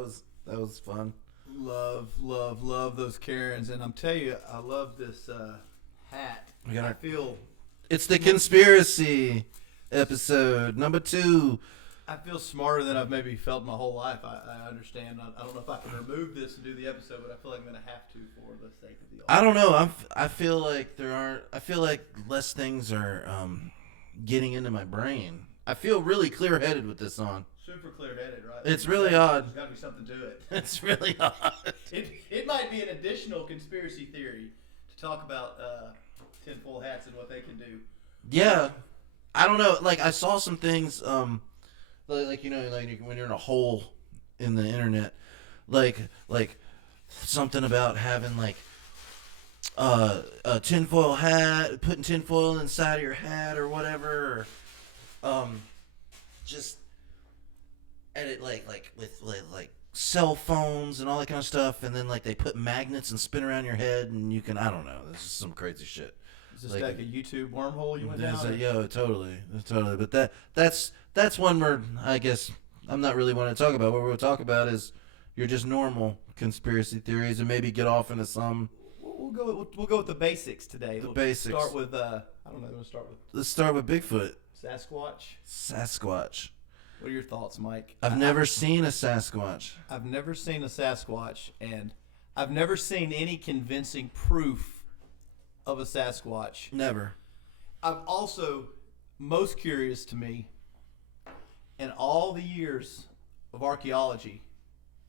was fun. Love those Karens, and I'm telling you, I love this hat. I feel it's the conspiracy episode number 2. I feel smarter than I've maybe felt my whole life. I understand. I don't know if I can remove this and do the episode, but I feel like I'm going to have to for the sake of the audience. I don't know. I feel like I feel like less things are getting into my brain. I feel really clear-headed with this on. Super clear-headed, right? It's really odd. There's got to be something to it. It's really odd. It might be an additional conspiracy theory to talk about tinfoil hats and what they can do. Yeah. I don't know. Like, I saw some things, like you know, like when you're in a hole in the internet, like something about having, like, a tinfoil hat, putting tinfoil inside of your hat or whatever, or, just edit like with like cell phones and all that kind of stuff, and then like they put magnets and spin around your head, and you can, I don't know, this is some crazy shit. Is this like a YouTube wormhole you went down? Yeah, totally. But that's one where I guess I'm not really wanting to talk about. What we'll talk about is your just normal conspiracy theories, and maybe get off into some. We'll go with the basics today. Basics. Start with I don't know. Let's start with Bigfoot. Sasquatch. What are your thoughts, Mike? I've never seen a Sasquatch. I've never seen a Sasquatch, and I've never seen any convincing proof of a Sasquatch. Never. I'm also most curious to me, in all the years of archaeology,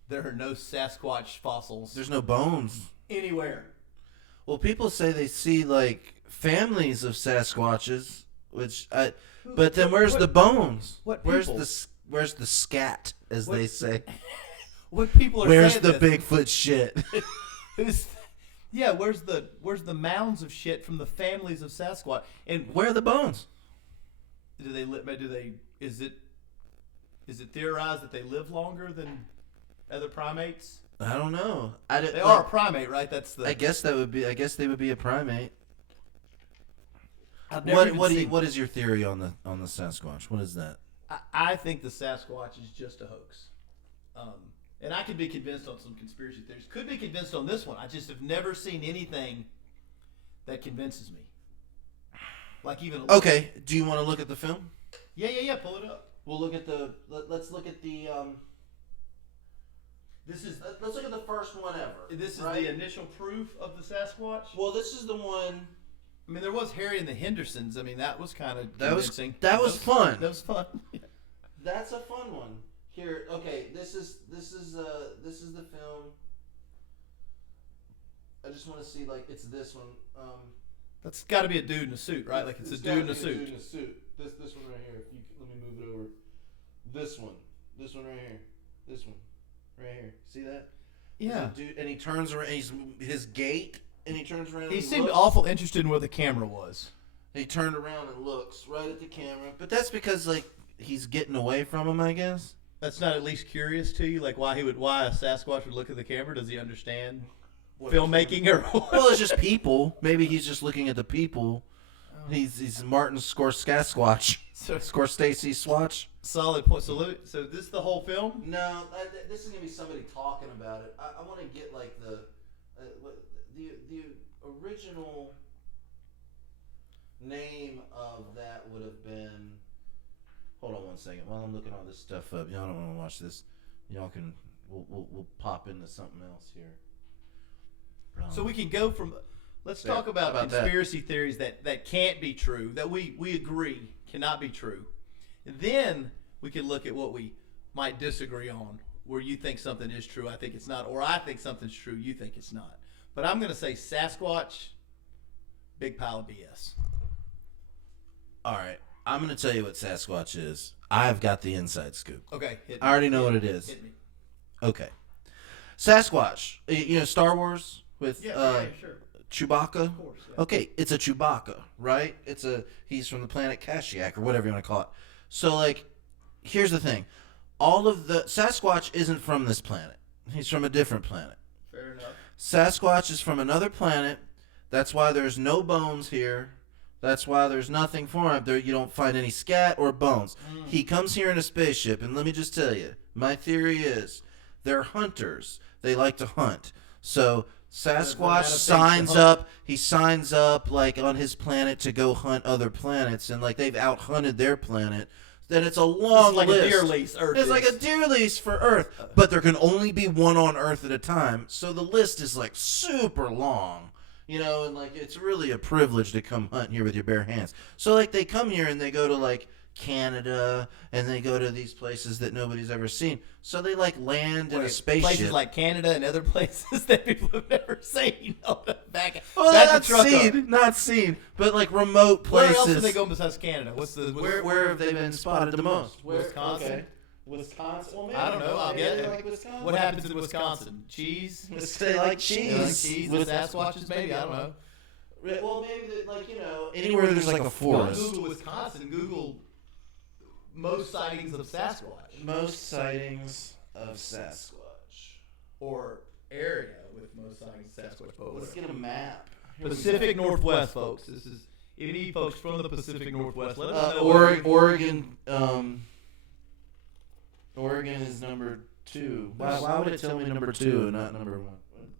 there are no Sasquatch fossils. There's no bones anywhere. Well, people say they see like families of Sasquatches, but then where's the bones? Where's the scat, as they say? What people are where's saying the this? Bigfoot shit? Yeah, where's the mounds of shit from the families of Sasquatch? And where are the bones? Is it theorized that they live longer than other primates? I don't know. They are a primate, right? I guess they would be a primate. What is your theory on the Sasquatch? What is that? I think the Sasquatch is just a hoax. And I could be convinced on some conspiracy theories. Could be convinced on this one. I just have never seen anything that convinces me. Like even okay. Do you want to look at the film? Yeah. Pull it up. We'll look at the. Let's look at the. Let's look at the first one ever. This is the initial proof of the Sasquatch. Well, this is the one. I mean, there was Harry and the Hendersons. I mean, that was kind of convincing. That was fun. That was fun. That's a fun one. Here, okay. This is the film. I just want to see, like, it's this one. That's got to be a dude in a suit, right? Like it's a dude in a suit. Dude in a suit. This one right here. If you let me move it over. This one right here. This one right here. See that? Yeah. Dude, and he turns around. His gait, and he turns around. He seemed awful interested in where the camera was. He turned around and looks right at the camera, but that's because like he's getting away from him, I guess. That's not at least curious to you, like why a Sasquatch would look at the camera? Does he understand filmmaking or what? Well, it's just people. Maybe he's just looking at the people. He's Martin Scorsese Swatch. Solid point. So this is the whole film? No, this is gonna be somebody talking about it. I want to get like the original name of that would have been. Hold on one second. While I'm looking all this stuff up, y'all don't want to watch this. Y'all can. We'll pop into something else here. So we can go from. Let's talk about conspiracy theories that can't be true, that we agree cannot be true. And then we can look at what we might disagree on, where you think something is true, I think it's not, or I think something's true, you think it's not. But I'm going to say Sasquatch, big pile of BS. All right. I'm going to tell you what Sasquatch is. I've got the inside scoop. Okay. I already know what it is. Hit me. Okay. Sasquatch. You know Star Wars with sure. Chewbacca? Of course, yeah. Okay, it's a Chewbacca, right? He's from the planet Kashyyyk or whatever you want to call it. So like, here's the thing. All of the Sasquatch isn't from this planet. He's from a different planet. Fair enough. Sasquatch is from another planet. That's why there's no bones here. That's why there's nothing for him. There, you don't find any scat or bones. He comes here in a spaceship, and let me just tell you, my theory is they're hunters. They like to hunt. So Sasquatch he signs up like on his planet to go hunt other planets, and like they've out-hunted their planet. Then it's a long like list. A deer lease. Earth it's like a deer lease for Earth, but there can only be one on Earth at a time. So the list is like super long, you know, and like it's really a privilege to come hunt here with your bare hands. So like they come here and they go to like Canada and they go to these places that nobody's ever seen. So they like land in a spaceship. Places like Canada and other places that people have never seen. Not seen, but like remote places. Where else do they go besides Canada? Where have they been spotted the most? Wisconsin. Okay. Wisconsin. Well, maybe, I don't know. I'll get it. Like Wisconsin. What happens in Wisconsin? Cheese. They like cheese. They like cheese with Sasquatches, maybe. I don't know. Well, maybe like anywhere there's like a forest. Google Wisconsin. Google most sightings of Sasquatch. Most sightings of Sasquatch. Or area with most sightings of Sasquatch. Let's get a map. Pacific Northwest, folks. This is any folks from the Pacific Northwest. Let us know. Oregon. Oregon is number 2. Why would it tell me number 2 and not number 1?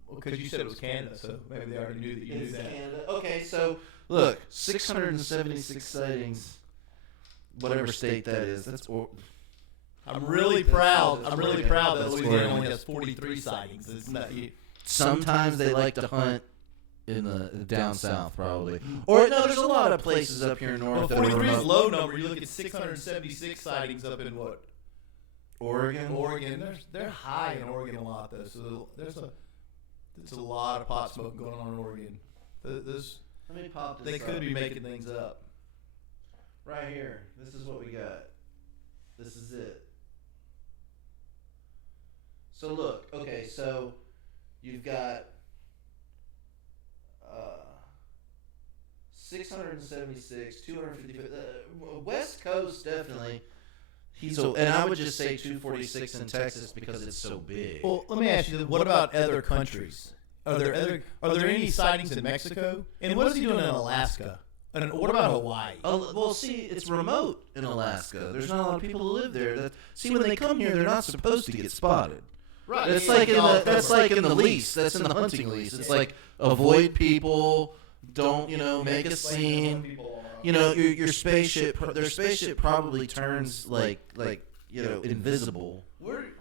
Well, because you said it was Canada, so maybe they already knew that you knew that. Canada. Okay, so look, 676 sightings. Whatever state that is. I'm really proud that Louisiana only has 43 sightings. It's not, sometimes they like to hunt in the down south, probably. Or no, there's a lot of places up here north. Well, 43 is a low number. You look at 676 sightings up in what? Oregon. They're high in Oregon a lot though. So there's a lot of pot smoke going on in Oregon. Let me pop this. They could be making things up. Right here. This is what we got. This is it. So look, okay, so you've got 676, 250. West Coast definitely. And I would just say 246 in Texas because it's so big. Well, let me ask you, what about other countries? Are there any sightings in Mexico? And what is he doing in Alaska? And what about Hawaii? Well, see, it's remote in Alaska. There's not a lot of people who live there. See, when they come here, they're not supposed to get spotted. Right. That's like in the lease. That's in the hunting lease. It's like avoid people. Don't make a scene. Your spaceship. Their spaceship probably turns like invisible.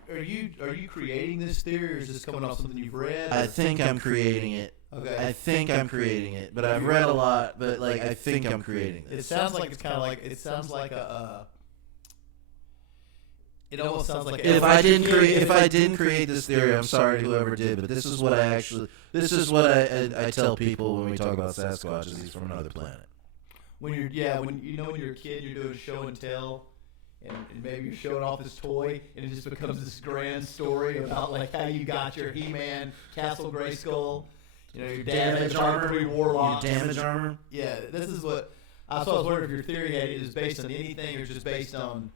Are you creating this theory, or is this coming off something you've read? I think I'm creating it. Okay. I think I'm creating it, but I've read a lot. But I think I'm creating this. It sounds like it's kind of like it sounds like a. It almost sounds like if I didn't create this theory, I'm sorry to whoever did, but this is what I tell people when we talk about Sasquatches. He's from another planet. When you're a kid, you're doing show and tell. And maybe you're showing off this toy, and it just becomes this grand story about like how you got your He-Man Castle Grayskull, your damage armor, pre-Warlock. Your damage armor. Yeah, this is what I was wondering if your theory is based on anything or just based on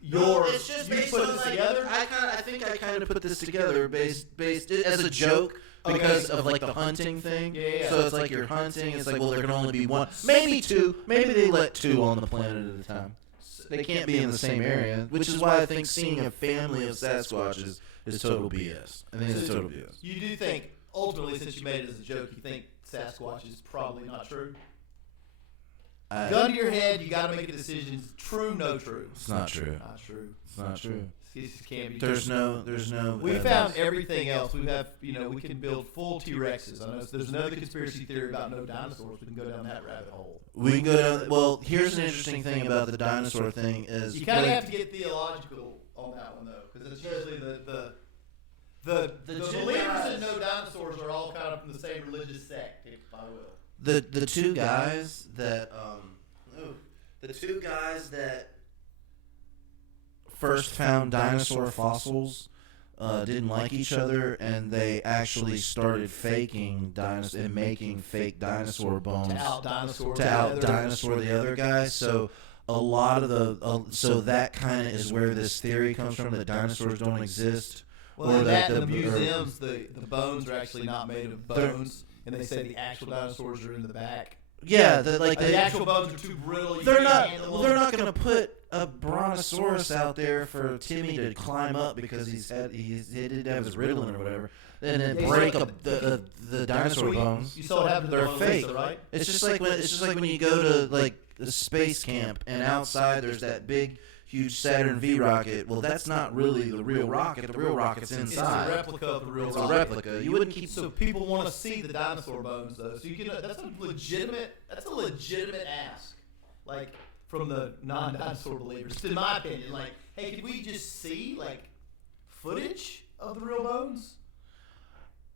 your. It's just based put on this together. I think I kind of put this together based as a joke. Because of like the hunting thing. Yeah. So it's like you're hunting. It's like, well, there can only be one, maybe two. Maybe they let 2 on the planet at a time. They can't be in the same area, which is why I think seeing a family of Sasquatches is total BS. I think it's total BS. You do think, ultimately, since you made it as a joke, you think Sasquatch is probably not true? Gun to your head, you got to make a decision. True, no true. It's not true. Not true. It's not true. This can't be There's true. no. We found everything else. We have, we can build full T-Rexes. I know there's another conspiracy theory about no dinosaurs. We can go down that rabbit hole. We can go down. Well, here's an interesting thing about the dinosaur thing is you kind of have to get theological on that one though, because it's usually the believers in no dinosaurs are all kind of from the same religious sect, if I will. The two guys that first found dinosaur fossils didn't like each other, and they actually started faking and making fake dinosaur bones to out dinosaur the other guy. So a lot of so that kind of is where this theory comes from, that dinosaurs don't exist. Well, or that in the museums, the bones are actually not made of bones, and they say the actual dinosaurs are in the back. Yeah, the actual bones are too brittle. They're not going to put a brontosaurus out there for Timmy to climb up because he didn't have his Ritalin or whatever, and then break up the dinosaur bones. You saw what happened to They're the Mona fake. Lisa, right? It's just like when you go to like the space camp and outside there's that big, huge Saturn V rocket. Well, that's not really the real rocket. The real rocket's inside. It's a replica of the real It's rocket. a replica. You wouldn't keep. So people want to see the dinosaur bones, though. So you can. That's a legitimate ask, like from the non-dinosaur believers, in my opinion. Like, hey, can we just see like footage of the real bones?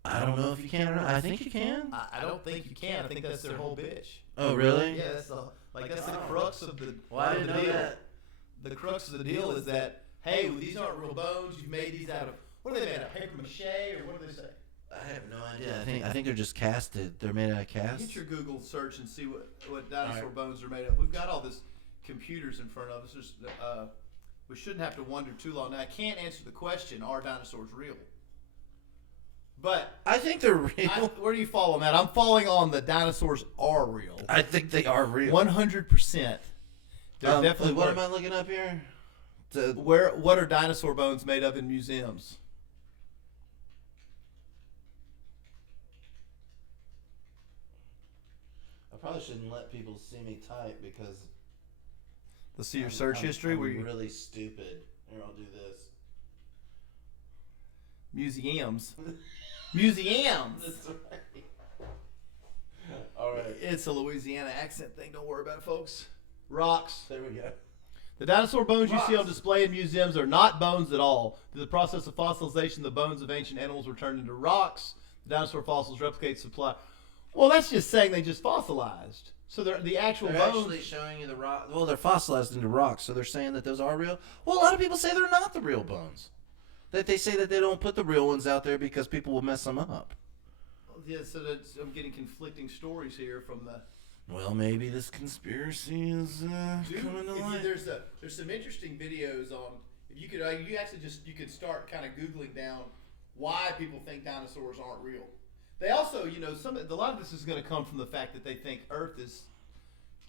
I don't know if you can or not. I think you can. I don't think you can. I think that's their whole bitch. Oh, really? Yeah, that's the crux of the. Well, I didn't know deal. that. The crux of the deal is that, hey, well, these aren't real bones. You've made these out of, what are they made out of, paper mache, or what do they say? I have no idea. I think they're just casted. They're made out of cast. Get your Google search and see what dinosaur bones are made of. We've got all this computers in front of us. We shouldn't have to wonder too long. Now, I can't answer the question, are dinosaurs real? But I think they're real. where do you follow, Matt? I'm following on the dinosaurs are real. I think they are real. 100%. They're definitely. What am I looking up here? What are dinosaur bones made of in museums? I probably shouldn't let people see me type because. Let's see your search history. I'm really stupid. Here, I'll do this. Museums. Museums. That's right. All right. It's a Louisiana accent thing. Don't worry about it, folks. Rocks. There we go. The dinosaur bones you see on display in museums are not bones at all. Through the process of fossilization, the bones of ancient animals were turned into rocks. The dinosaur fossils replicate supply. Well, that's just saying they just fossilized. So they're the actual They're bones. actually showing you the rock. Well, they're fossilized into rocks, so they're saying that those are real. Well, a lot of people say they're not the real bones. That they say that they don't put the real ones out there because people will mess them up. Yeah, so I'm getting conflicting stories here from the. Well, maybe this conspiracy is coming to light. There's some interesting videos on. If you could you could start kind of googling down why people think dinosaurs aren't real. They also, a lot of this is going to come from the fact that they think Earth is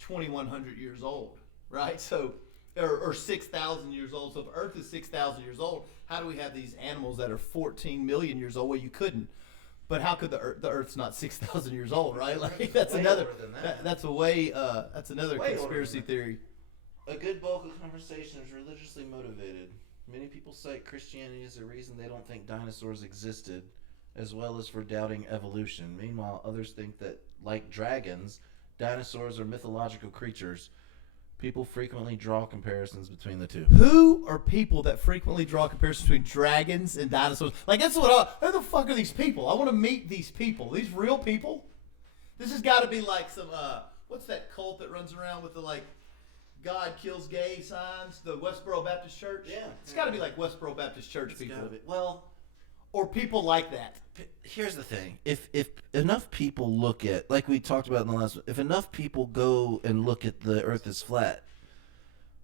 2,100 years old, right? So, or 6,000 years old. So if Earth is 6,000 years old, how do we have these animals that are 14 million years old? Well, you couldn't. But how could the Earth's not 6,000 years old, right? Like that's way another. older than that. That's another Way conspiracy theory. A good bulk of conversation is religiously motivated. Many people cite Christianity as a reason they don't think dinosaurs existed, as well as for doubting evolution. Meanwhile, others think that, like dragons, dinosaurs are mythological creatures. People frequently draw comparisons between the two. Who are people that frequently draw comparisons between dragons and dinosaurs? Like, that's who the fuck are these people? I want to meet these people. These real people? This has got to be like some, what's that cult that runs around with the, like, God kills gay signs? The Westboro Baptist Church? Yeah. It's got to be like Westboro Baptist Church It's people. gotta be. Well, or people like that. here's the thing: if enough people look at, like we talked about in the last one, if enough people go and look at the Earth is flat,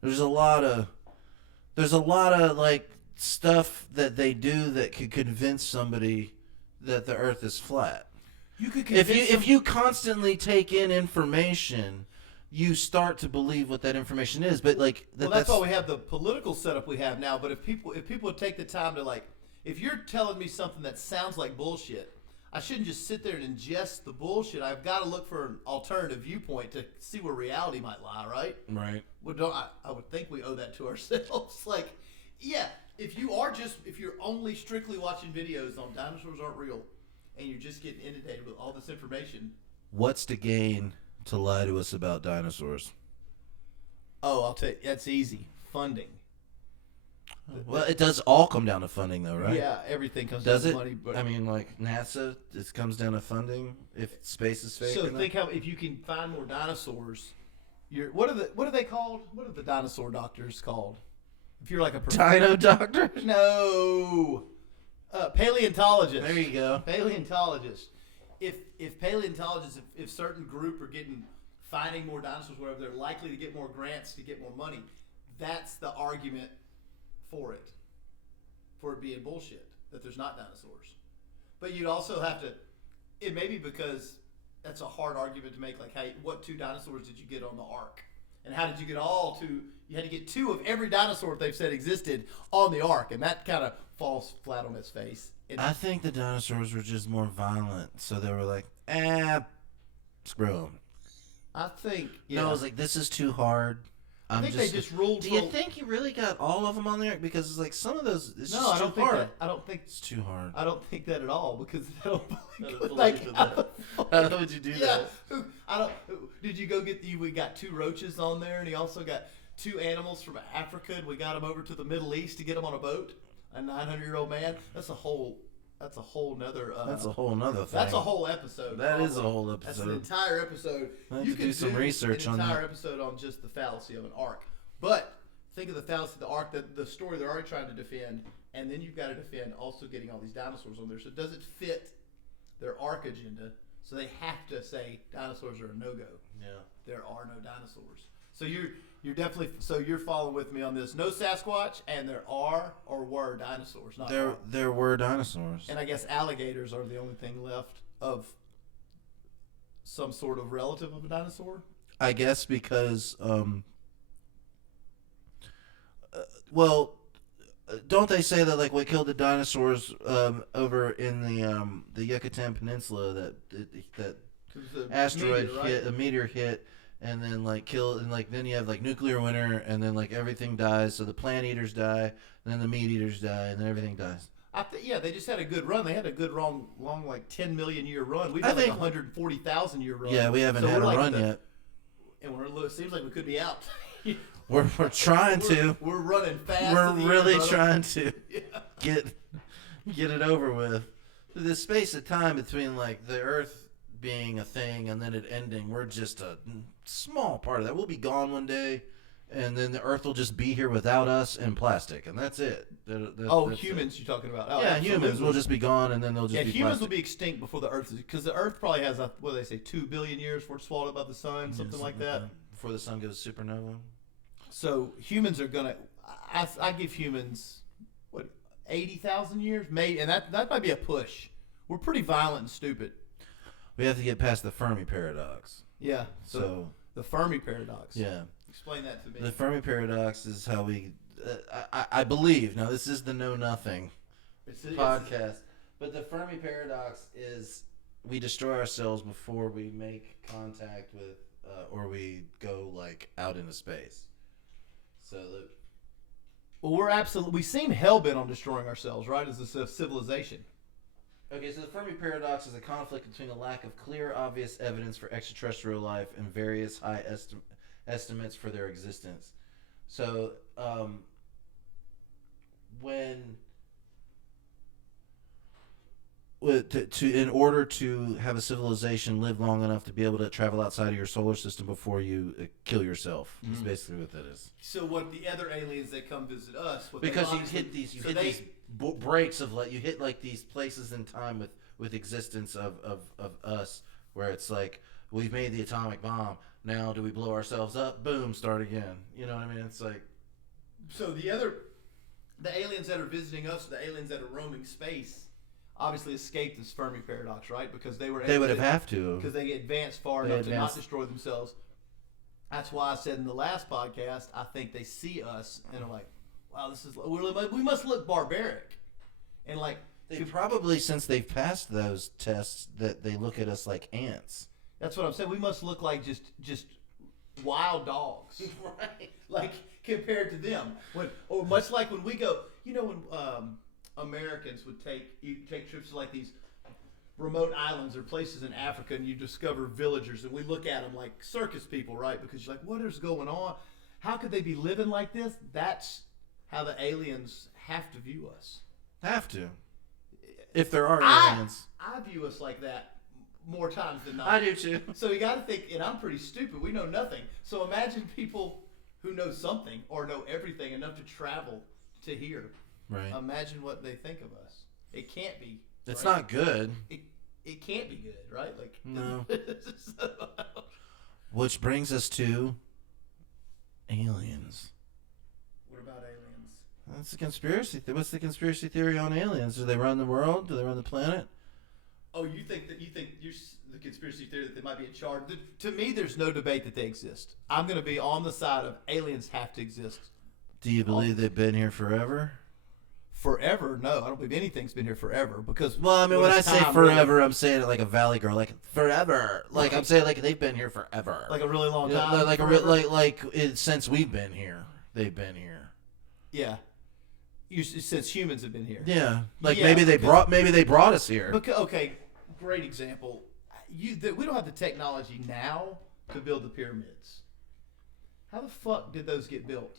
there's a lot of like stuff that they do that could convince somebody that the Earth is flat. You could If you constantly take in information, you start to believe what that information is. But like that's why we have the political setup we have now. But if people would take the time to, like, if you're telling me something that sounds like bullshit, I shouldn't just sit there and ingest the bullshit. I've got to look for an alternative viewpoint to see where reality might lie, right? Right. Well, I would think we owe that to ourselves. Like, yeah, if you're only strictly watching videos on dinosaurs aren't real, and you're just getting inundated with all this information. What's to gain to lie to us about dinosaurs? Oh, I'll tell you, that's easy. Funding. Well, it does all come down to funding, though, right? Yeah, everything comes Does down it? to money. But I mean, like NASA, it comes down to funding. If space is fake. so or not. think how if you can find more dinosaurs, what are they called? What are the dinosaur doctors called? If you're like a Dino doctor. no, paleontologist. There you go. Paleontologist. If paleontologists, if certain group are finding more dinosaurs, wherever they're likely to get more grants to get more money, that's the argument for it being bullshit that there's not dinosaurs. But you'd also have to, it may be because that's a hard argument to make, like, hey, what two dinosaurs did you get on the ark, and how did you get all two, You had to get 2 of every dinosaur they've said existed on the ark, and that kind of falls flat on its face. I think the dinosaurs were just more violent, so they were like, screw them. I think. Yeah. No, I was like, this is too hard. I think they just ruled. Do you think you really got all of them on there? Because it's like some of those. It's just I don't too think hard. that. I don't think it's too hard. I don't think that at all because I don't how would you do that? I don't. Did you go get the? We got 2 roaches on there, and he also got 2 animals from Africa, and we got them over to the Middle East to get them on a boat. A 900-year-old man. That's a whole nother. That's a whole nother thing. That's a whole episode. That is a whole episode. That's an entire episode. You can do some research on that. An entire episode on just the fallacy of an ark. But think of the fallacy of the ark, the story they're already trying to defend, and then you've got to defend also getting all these dinosaurs on there. So it doesn't fit their ark agenda. So they have to say dinosaurs are a no-go. Yeah. There are no dinosaurs. So you're definitely you're following with me on this. No Sasquatch, and there are or were dinosaurs. Not there were dinosaurs. And I guess alligators are the only thing left of some sort of relative of a dinosaur. I guess because don't they say that like what killed the dinosaurs over in the Yucatan Peninsula that asteroid meteor, right? hit, a meteor hit, and then like killed, and like then you have like nuclear winter, and then like everything dies. So the plant eaters die, and then the meat eaters die, and then everything dies. They just had a good run. They had a good long like 10 million year run. We've had like 140,000 year run. Yeah, we haven't had a run yet. And it seems like we could be out. We're trying to. We're running fast. We're really trying to get it over with. The space of time between like the Earth being a thing and then it ending, we're just a small part of that. We'll be gone one day, and then the Earth will just be here without us and plastic, and that's it. That's humans you're talking about? Oh, yeah, absolutely. Humans will just be gone, and then they'll just be humans plastic. will be extinct before the Earth, because the Earth probably has 2 billion years before it's swallowed up by the sun, something like that. Before the sun goes supernova. So humans are gonna. I give humans 80,000 years, maybe, and that might be a push. We're pretty violent and stupid. We have to get past the Fermi paradox. Yeah. So the Fermi paradox. Yeah. Explain that to me. The Fermi paradox is how we. I believe. Now this is the Know Nothing podcast, but the Fermi paradox is we destroy ourselves before we make contact with, or we go like out into space. So we seem hell-bent on destroying ourselves, right, as a civilization. Okay, so the Fermi paradox is a conflict between a lack of clear, obvious evidence for extraterrestrial life and various high estimates for their existence. So, in order to have a civilization live long enough to be able to travel outside of your solar system before you kill yourself, is basically what that is. So what the other aliens that come visit us, because you hit these breaks of like you hit like these places in time with existence of us where it's like we've made the atomic bomb, now do we blow ourselves up, boom, start again, you know what I mean? It's like, so the aliens that are visiting us, the aliens that are roaming space, obviously escaped this Fermi paradox, right? Because they would have to, because they advanced far enough to not destroy themselves. That's why I said in the last podcast, I think they see us and are like, wow, we must look barbaric, and like they probably, since they've passed those tests, that they look at us like ants. That's what I'm saying. We must look like just wild dogs, right? Like compared to them, much like when we go, when Americans would take trips to like these remote islands or places in Africa, and you discover villagers, and we look at them like circus people, right? Because you're like, what is going on? How could they be living like this? That's how the aliens have to view us. Have to. If there are aliens. I view us like that more times than not. I do too. So you got to think, and I'm pretty stupid. We know nothing. So imagine people who know something or know everything enough to travel to here. Right. Imagine what they think of us. It can't be. It's right? not good. It can't be good, right? Like no. Which brings us to aliens. What about aliens? That's a conspiracy. What's the conspiracy theory on aliens? Do they run the world? Do they run the planet? Oh, you think the conspiracy theory that they might be in charge. To me, there's no debate that they exist. I'm going to be on the side of aliens have to exist. Do you believe they've been here forever? Forever? No, I don't believe anything's been here forever because. Well, I mean, when I say forever, I'm saying it like a Valley girl, like forever. Like I'm saying, like they've been here forever, like a really long time. Since we've been here, they've been here. Yeah, since humans have been here. Yeah, like maybe they brought us here. Okay, great example. We don't have the technology now to build the pyramids. How the fuck did those get built?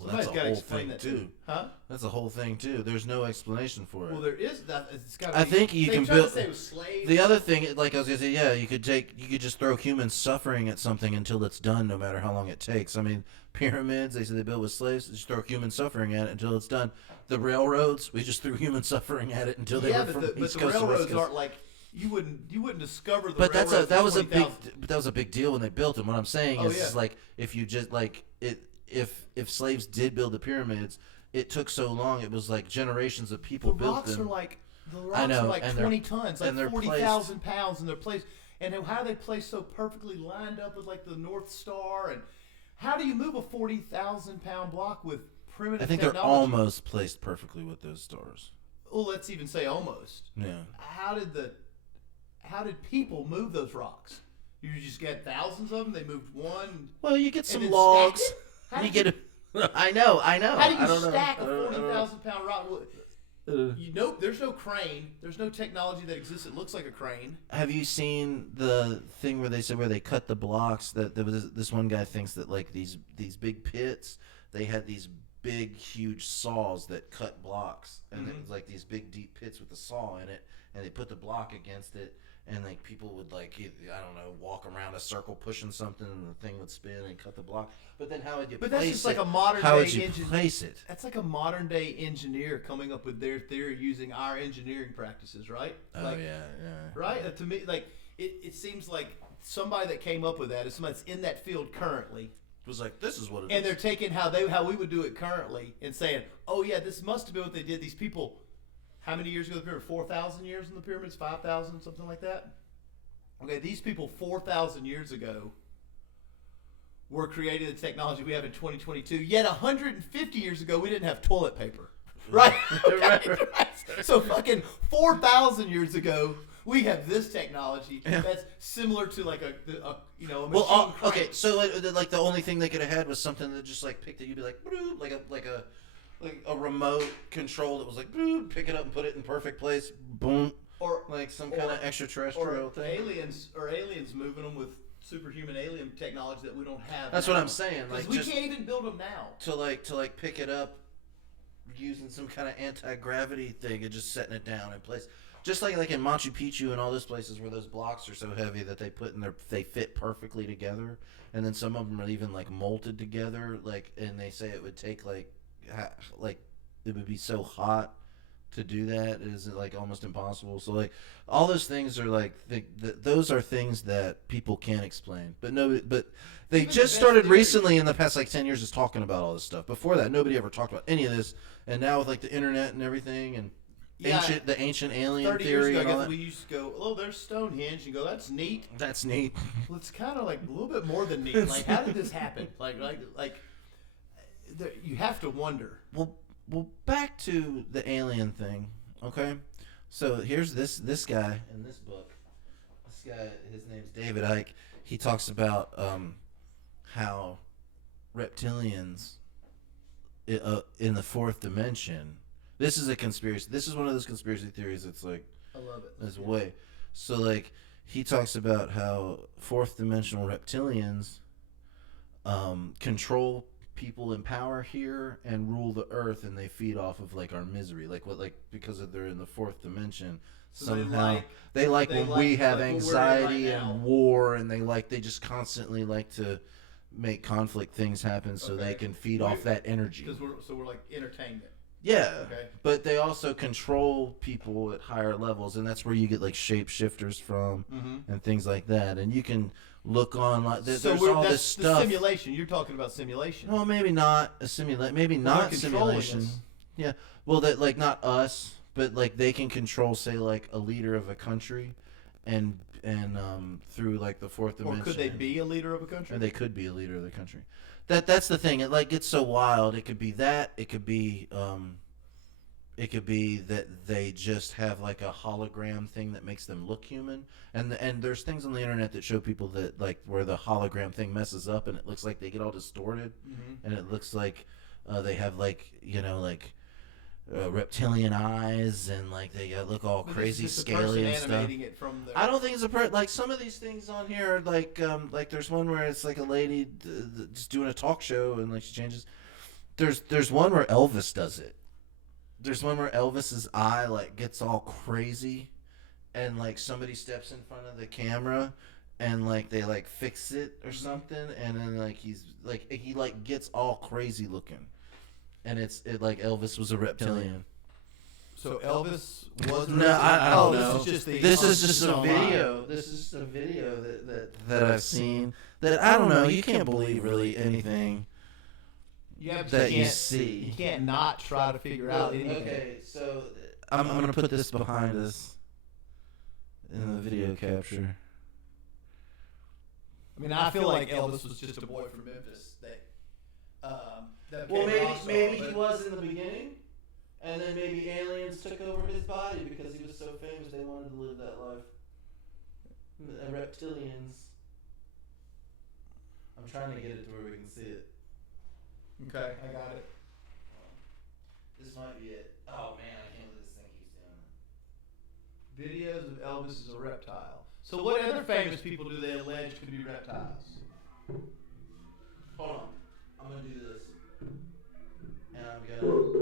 Well, that's a whole thing too. Huh? That's a whole thing too. There's no explanation for it. Well, there is that. It's gotta I think you can build. To say it was slaves. The other thing, like I was gonna say, yeah, you could just throw human suffering at something until it's done, no matter how long it takes. I mean, pyramids, they said they built with slaves. Just throw human suffering at it until it's done. The railroads, we just threw human suffering at it until they were from East Coast to West Coast. But the railroads aren't like. You wouldn't discover the. But that was a big deal when they built them. What I'm saying is like if you just like it. If slaves did build the pyramids, it took so long. It was like generations of people built them. The rocks are like 20 tons, like 40,000 pounds, and they're placed. And how are they placed so perfectly lined up with like the North Star? And how do you move a 40,000 pound block with primitive? I think technology? They're almost placed perfectly with those stars. Well, let's even say almost. Yeah. How did people move those rocks? You just get thousands of them. They moved one. Well, you get some logs. You get it. I know. How do you stack a 40,000 pound rock? There's no crane. There's no technology that exists that looks like a crane. Have you seen the thing where they cut the blocks? That there was this one guy thinks that like these big pits, they had these big huge saws that cut blocks, and it was like these big deep pits with a saw in it, and they put the block against it. And like people would like walk around a circle pushing something, and the thing would spin and cut the block. But then how would you? But that's just like a modern. How would you place it? That's like a modern day engineer coming up with their theory using our engineering practices, right? Oh yeah. Right. To me, like it seems like somebody that came up with that is somebody that's in that field currently. It was like this is what it is. And they're taking how we would do it currently and saying, oh yeah, this must have been what they did. These people. How many years ago the pyramid? 4,000 years in the pyramids? 5,000? Something like that? Okay, these people 4,000 years ago were creating the technology we have in 2022. Yet 150 years ago, we didn't have toilet paper. Right? Okay, right. So fucking 4,000 years ago, we have this technology that's similar to like a machine. Well, okay, so like the only thing they could have had was something that just like picked it. You'd be like a remote control that was like, boom, pick it up and put it in perfect place, boom, or like some kind of extraterrestrial thing. Aliens moving them with superhuman alien technology that we don't have. That's what I'm saying. Like we can't even build them now. To like pick it up using some kind of anti-gravity thing and just setting it down in place. Just like in Machu Picchu and all those places where those blocks are so heavy that they fit perfectly together, and then some of them are even like bolted together, and they say it would take like it would be so hot to do that. Is it like almost impossible? So like all those things are like those are things that people can't explain. But they just started recently in the past like 10 years just talking about all this stuff. Before that, nobody ever talked about any of this. And now with like the internet and everything and the ancient alien 30 theory. Years ago, and all I guess that. we used to go, oh, there's Stonehenge. You go, that's neat. That's neat. Well, it's kind of like a little bit more than neat. Like, how did this happen? Like. You have to wonder. Well, back to the alien thing, okay? So here's this guy in this book. This guy, his name's David Icke. He talks about how reptilians in the fourth dimension. This is a conspiracy. This is one of those conspiracy theories that's like, I love it. There's way. So like he talks about how fourth dimensional reptilians control people in power here and rule the earth, and they feed off of like our misery, because they're in the fourth dimension. So somehow they like when we have anxiety and war, and they just constantly like to make conflict things happen so they can feed off that energy. We're like entertainment. Yeah, okay. But they also control people at higher levels, and that's where you get like shapeshifters from and things like that. And you can look on there's all this stuff. The simulation. You're talking about simulation. Well, maybe not a simulation. Maybe not simulation. Yeah. Well, that like not us, but like they can control, say, like a leader of a country, through like the fourth Or dimension. could they be a leader of a country? Or they could be a leader of the country. That's the thing. It like gets so wild. It could be that. It could be that they just have like a hologram thing that makes them look human. And there's things on the internet that show people that like where the hologram thing messes up and it looks like they get all distorted, and it looks like they have like reptilian eyes and like they look all crazy, scaly and stuff. It from I don't think it's like some of these things on here are like there's one where it's like a lady just doing a talk show and like she changes. There's one where Elvis does it. There's one where Elvis's eye like gets all crazy, and like somebody steps in front of the camera, and like they like fix it or something, and then like he gets all crazy looking, and it like Elvis was a reptilian. So Elvis was. No, I don't know. This is just a video. This is just a video that I've seen. That I don't know. You can't believe really anything. You see. You can't not try to figure out anything. Okay, so I'm going to put this behind us in the video capture. I mean, I feel like Elvis was just a boy from Memphis. Maybe he was in the beginning, and then maybe aliens took over his body because he was so famous they wanted to live that life. Reptilians. I'm trying to get it to where we can see it. Okay, I got it. This might be it. Oh man, I can't believe this thing keeps doing it. Videos of Elvis as a reptile. So what other famous people do they allege could be reptiles? Hold on. I'm going to do this. And I'm going to...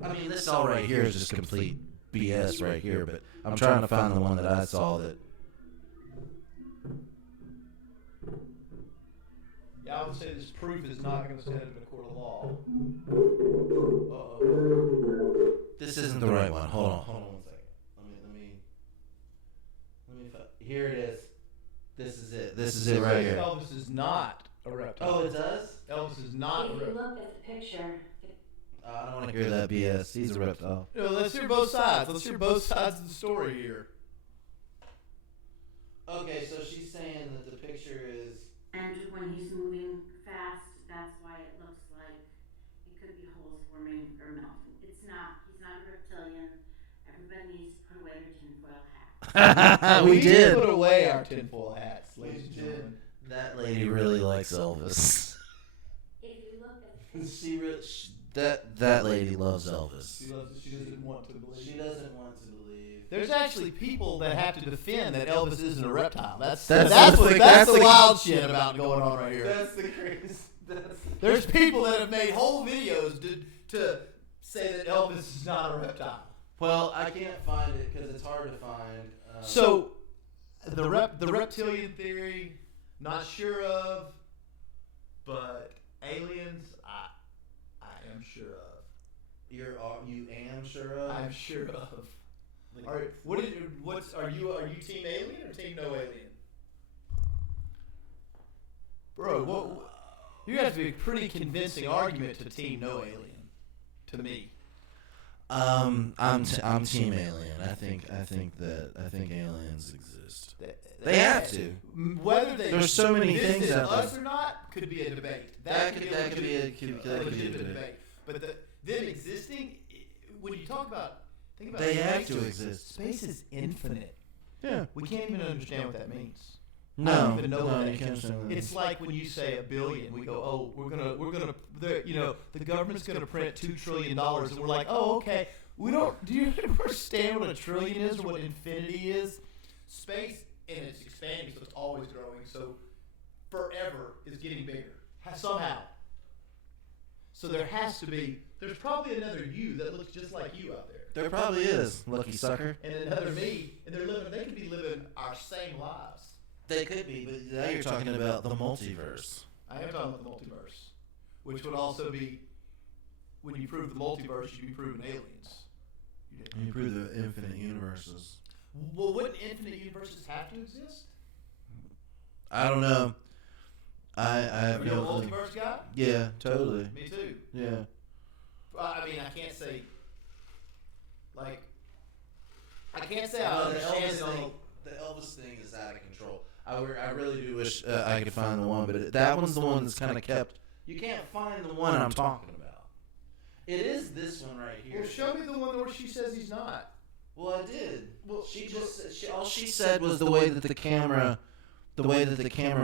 I mean, this all right here is just complete BS right here, but I'm trying to find the one that I saw that... Yeah, I would say this proof is not going to stand up in a court of law. This isn't the right one. Hold on 1 second. Let me here it is. This is it right here. Elvis is not a reptile. Oh, it does? Elvis is not a reptile. If you look at the picture. I don't want to hear that BS. He's a reptile. No, let's hear both sides. Let's hear both sides of the story here. Okay, so she's saying that the picture is... And when he's moving fast, that's why it looks like it could be holes forming or melting. It's not. He's not a reptilian. Everybody needs to put away their tinfoil hat. we did. Put away our tinfoil hats, ladies and gentlemen. That lady really likes Elvis. If you look at she really... That lady loves Elvis. She doesn't want to believe. She doesn't want to believe. There's actually people that have to defend that Elvis isn't a reptile. That's the the wild shit about going on right here. That's the crazy. There's people that have made whole videos to say that Elvis is not a reptile. Well, I can't find it because it's hard to find. So, the reptilian theory, not sure of, but aliens, I am sure of. You am sure of? I'm sure of. Are you team alien or team no alien? Bro, you have to be a pretty convincing argument to team no alien. To me. I'm team alien. I think aliens exist. They have to. Whether there's so many things out there. Us or not could be a debate. That could be a legitimate debate. But them existing, when you think about they space, have to exist. Space is infinite. Yeah. We can't even understand what that means. No, I don't even know what that you means. can't understand. It's like when you say a billion, we go, oh, we're gonna, the government's gonna print $2 trillion, and we're like, oh, okay. Do you understand what a trillion is or what infinity is? Space, and it's expanding, so it's always growing. So forever is getting bigger somehow. So there's probably another you that looks just like you out there. There probably is, lucky sucker. And another me, and they could be living our same lives. They could be, but now you're talking about the multiverse. I am talking about the multiverse, which would also be, when you prove the multiverse, you'd be proving aliens. You prove the infinite universes. Well, wouldn't infinite universes have to exist? I don't know. I have You know, no clue. multiverse guy? Yeah, totally. Me too. Yeah. I mean, I can't say. Like, I can't say I The understand Elvis it thing, all. the Elvis thing is out of control. I really do wish I could find the one, but that one's the one that's kind of kept. You can't find the one I'm talking about. It is this one right here. Well, show me the one where she says he's not. Well, I did. Well, all she said was the way that the camera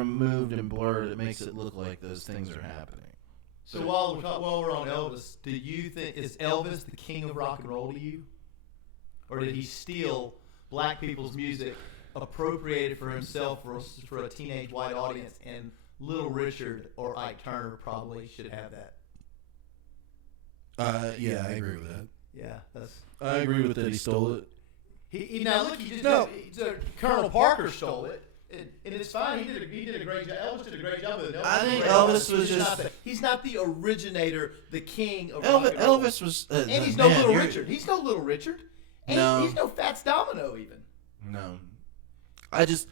moved and blurred. It makes it look like those things are happening. So while we're on Elvis, do you think is Elvis the king of rock and roll to you, or did he steal black people's music, appropriate it for himself for a teenage white audience, and Little Richard or Ike Turner probably should have that? Yeah, I agree with that. Yeah, that's. I agree with that. He stole it. He now look, he just No. Colonel Parker stole it. And it's fine. He did a great job. Elvis did a great job with it. I think Elvis was he's not the originator, the king of rock Elvis. and roll. Elvis was. And he's no Little Richard. He's no Little Richard. And No. he's no Fats Domino even. No. That's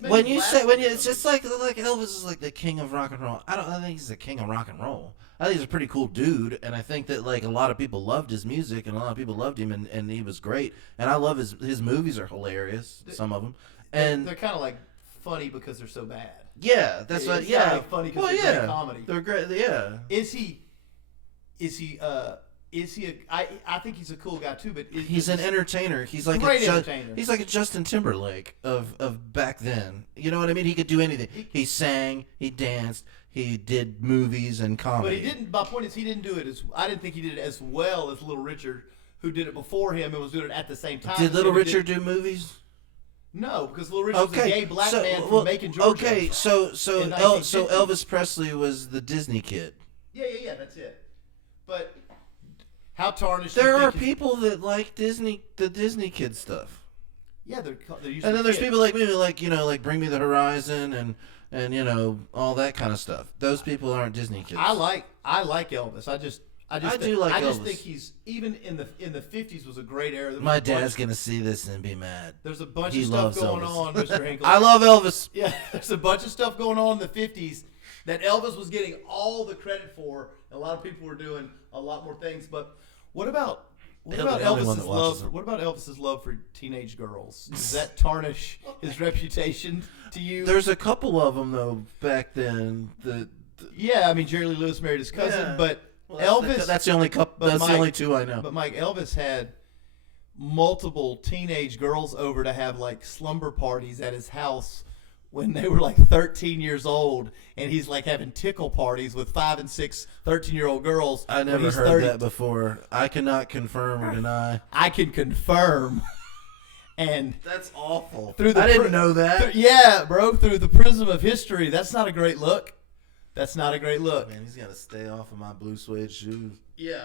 When you say it's just like Elvis is like the king of rock and roll. I think he's the king of rock and roll. I think he's a pretty cool dude, and I think that like a lot of people loved his music, and a lot of people loved him, and he was great. And I love his movies are hilarious, some of them, and they're kind of like funny because they're so bad. yeah, that's what. It's Yeah, kinda funny because well, they're yeah, great comedy. they're great. Yeah, Is he? I think he's a cool guy too, but he's an entertainer. He's like Great entertainer. He's like a Justin Timberlake of back then. You know what I mean? He could do anything. He sang, he danced, he did movies and comedy. But he didn't. My point is, he didn't do it as. I didn't think he did it as well as Little Richard, who did it before him and was doing it at the same time. Did Little So he Richard do movies? No, because Little Richard's a gay black man from well, Macon, Georgia. Okay, so in 1950. Elvis Presley was the Disney kid. Yeah, that's it. But how tarnished? There do you are think people that like the Disney kid stuff, Yeah, they're usually. and then there's kids. people like me who like like Bring Me the Horizon and all that kind of stuff. Those people aren't Disney kids. I like Elvis. I just I do like I just Elvis. think he's even in the 50s was a great era. There was My a bunch- dad's gonna see this and be mad. There's a bunch He of stuff loves going Elvis. on, Mr. Hinkle. I love Elvis. Yeah, there's a bunch of stuff going on in the 50s that Elvis was getting all the credit for. A lot of people were doing a lot more things. But what about They're the only one Elvis's that watches love? him. What about Elvis's love for teenage girls? Does that tarnish his reputation to you? There's a couple of them though back then. Yeah, I mean Jerry Lee Lewis married his cousin, Yeah. but Well, Elvis. That's the only couple. but That's Mike- the only two I know. But Mike, Elvis had multiple teenage girls over to have like slumber parties at his house when they were like 13 years old, and he's like having tickle parties with 5 and 6 13-year-old girls. I when never he's heard 30. that before. I cannot confirm or deny. I can confirm. And That's awful. through the I didn't know that. yeah, bro, through the prism of history, that's not a great look. That's not a great look. Man, he's got to stay off of my blue suede shoes. Yeah,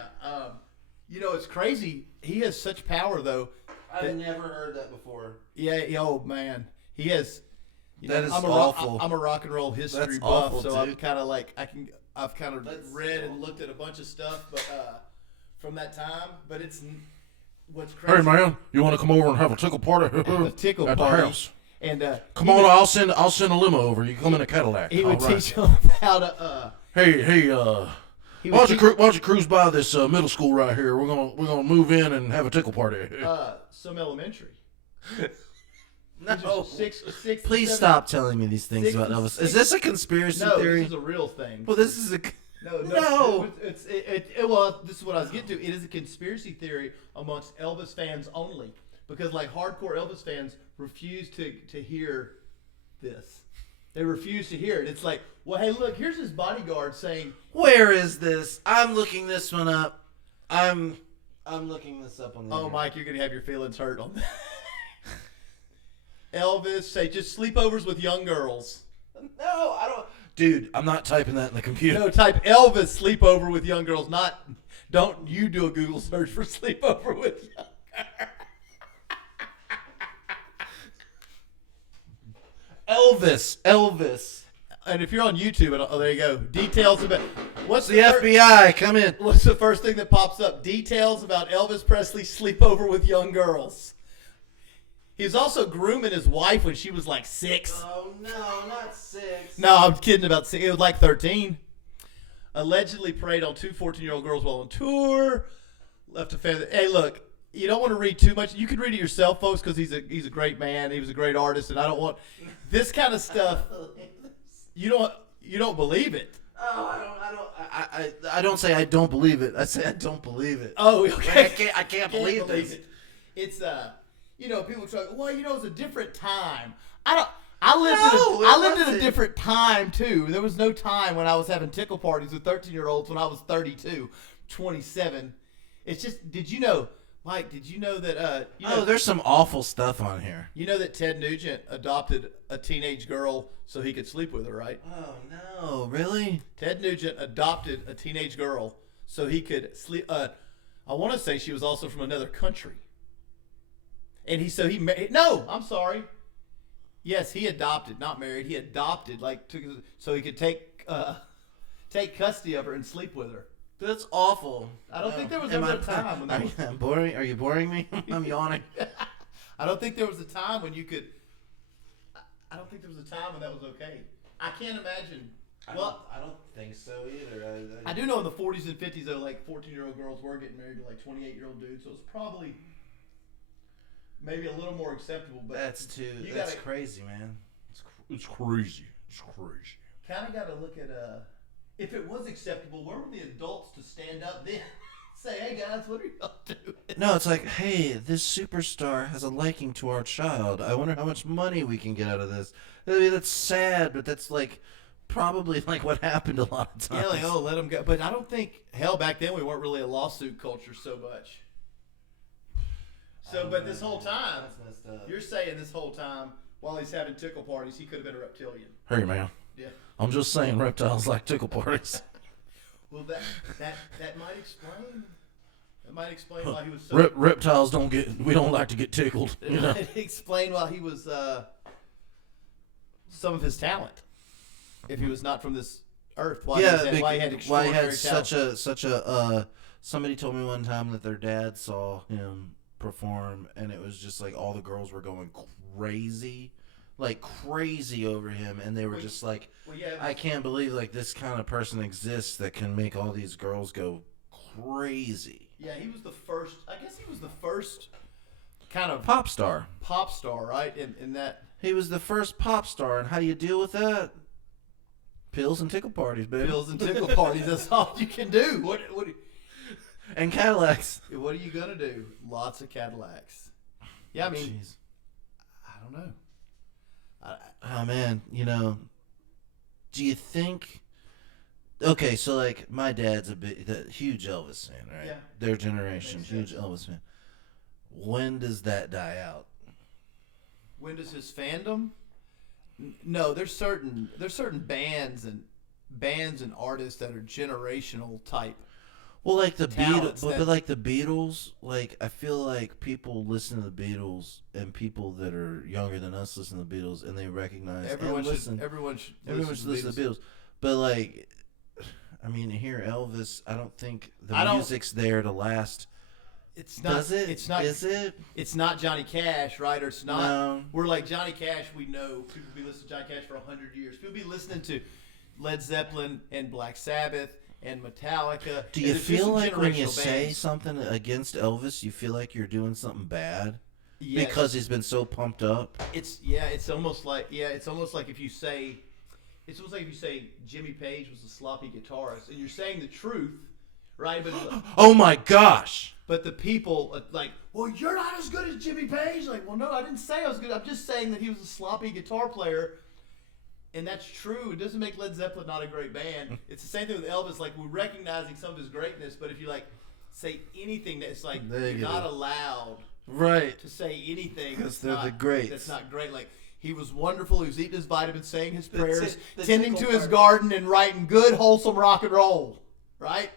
it's crazy. He has such power, though. I've never heard that before. Yeah, oh man, he has. That is I'm awful. I'm a rock and roll history That's buff, awful, so I'm dude. kind of like I've kind of That's read and awful. looked at a bunch of stuff, but from that time. But it's what's crazy. Hey man, you want to come over and have a tickle party a tickle at the party. house? And Come on, I'll send a limo over. You come in a Cadillac. He would All right. teach them how to. Hey, He why would don't you teach, why don't you cruise by this middle school right here? We're gonna move in and have a tickle party. some elementary. No. Six. Please 7 stop telling me these things six- about Elvis. six- Is this a conspiracy No, theory? this is a real thing. Well, this is a. No. Well, this is what I was getting to. It is a conspiracy theory amongst Elvis fans only, because like hardcore Elvis fans refuse to hear this. They refuse to hear it. It's like, well, hey, look, here's his bodyguard saying, Where is this? I'm looking this one up. I'm looking this up on the. "Oh, internet. Mike, you're gonna have your feelings hurt on that." Elvis say just sleepovers with young girls. No, I don't. Dude, I'm not typing that in the computer. No, type Elvis sleepover with young girls. Don't you do a Google search for sleepover with young girls. Elvis. and if you're on YouTube, oh, there you go. Details about what's The FBI, come in. What's the first thing that pops up? Details about Elvis Presley's sleepover with young girls. He was also grooming his wife when she was like 6. Oh no, not 6. No, I'm kidding about 6. It was like 13. Allegedly preyed on 2 14-year-old girls while on tour. Left a fan. Hey, look, you don't want to read too much. You can read it yourself, folks, because he's a great man. He was a great artist, and I don't want this kind of stuff. You don't believe it. Oh, I don't say I don't believe it. I say I don't believe it. Oh, okay. Like, I can't believe this. it. It's people try. Well, it's a different time. I lived in a different time too. There was no time when I was having tickle parties with 13-year-olds when I was 32, 27. It's just, did you know, Mike? Did you know that? There's some awful stuff on here. You know that Ted Nugent adopted a teenage girl so he could sleep with her, right? Oh no, really? Ted Nugent adopted a teenage girl so he could sleep. I want to say she was also from another country. And no, I'm sorry. Yes, he adopted, not married. He adopted, so he could take custody of her and sleep with her. That's awful. I don't think there was ever a time when that was... I'm boring. Are you boring me? I'm yawning. I don't think there was a time when you could... I don't think there was a time when that was okay. I can't imagine. I don't think so either. I do know in the 40s and 50s, though, like 14-year-old girls were getting married to like 28-year-old dudes, so it's probably maybe a little more acceptable. But that's crazy, man. It's crazy. It's crazy. Kind of got to look at if it was acceptable, where were the adults to stand up then? Say, hey guys, what are y'all doing? No, it's like, hey, this superstar has a liking to our child. I wonder how much money we can get out of this. I mean, that's sad, but that's like probably like what happened a lot of times. Yeah, let them go. But I don't think, back then we weren't really a lawsuit culture so much. So, but this whole time, you're saying this whole time, while he's having tickle parties, he could have been a reptilian. Hey, man. Yeah. I'm just saying reptiles like tickle parties. Well, that might explain. That might explain why he was so. Reptiles we don't like to get tickled. It might explain why he was some of his talent. If he was not from this earth, why he had extraordinary talent. such a. Somebody told me one time that their dad saw him perform, and it was just like all the girls were going crazy over him, and they were just like, I can't believe like this kind of person exists that can make all these girls go crazy. Yeah, he was the first. I guess he was the first kind of pop star, right? In that, he was the first pop star, and how do you deal with that? Pills and tickle parties, baby. Pills and tickle parties. That's all you can do. What and Cadillacs. What are you gonna do? Lots of Cadillacs. Yeah, I mean, jeez. I don't know. Oh man, do you think? Okay, so like my dad's a huge Elvis fan, right? Yeah. Their generation, huge Elvis fan. When does that die out? When does his fandom? No, there's certain bands and artists that are generational type. Well, like the Beatles, but like the Beatles, like I feel like people listen to the Beatles, and people that are younger than us listen to the Beatles, and they recognize everyone should listen to the Beatles. But like, I mean, here Elvis, I don't think the music's there to last. It's not. Does it? It's not. Is it? It's not Johnny Cash, right? Or it's not. No. We're like Johnny Cash. We know people be listening to Johnny Cash for 100 years. People be listening to Led Zeppelin and Black Sabbath and Metallica. Do you feel like when you say something against Elvis, you feel like you're doing something bad? Yes. Because he's been so pumped up? It's almost like if you say Jimmy Page was a sloppy guitarist, and you're saying the truth, right? But oh my gosh! But the people like, well, you're not as good as Jimmy Page. Like, well, no, I didn't say I was good. I'm just saying that he was a sloppy guitar player. And that's true. It doesn't make Led Zeppelin not a great band. It's the same thing with Elvis. Like, we're recognizing some of his greatness, but if you like say anything that's like you're not allowed to say anything because they're the greats. That's not great. Like, he was wonderful. He was eating his vitamins, saying his prayers, tending to his garden, and writing good, wholesome rock and roll. Right?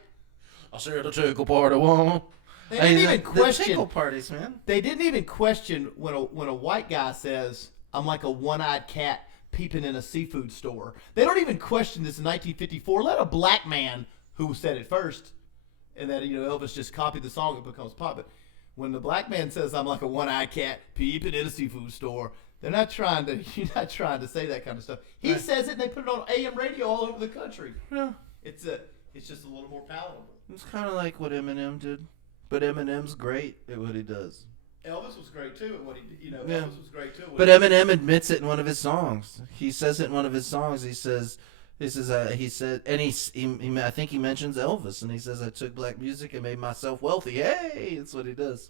I said the tickle party one. They didn't even question the tickle parties, man. They didn't even question when a white guy says, "I'm like a one-eyed cat peeping in a seafood store. They don't even question this in 1954. Let a black man who said it first, and that Elvis just copied the song and becomes pop. But when the black man says, "I'm like a one-eyed cat peeping in a seafood store," they're not trying to. You're not trying to say that kind of stuff. He says it, and they put it on AM radio all over the country. Yeah. It's just a little more palatable. It's kind of like what Eminem did, but Eminem's great at what he does. Elvis was great too at what he did. Yeah. Elvis was great too. At what But he did. Eminem admits it in one of his songs. He says it in one of his songs. He said, and I think he mentions Elvis, and he says, "I took black music and made myself wealthy." Hey, that's what he does.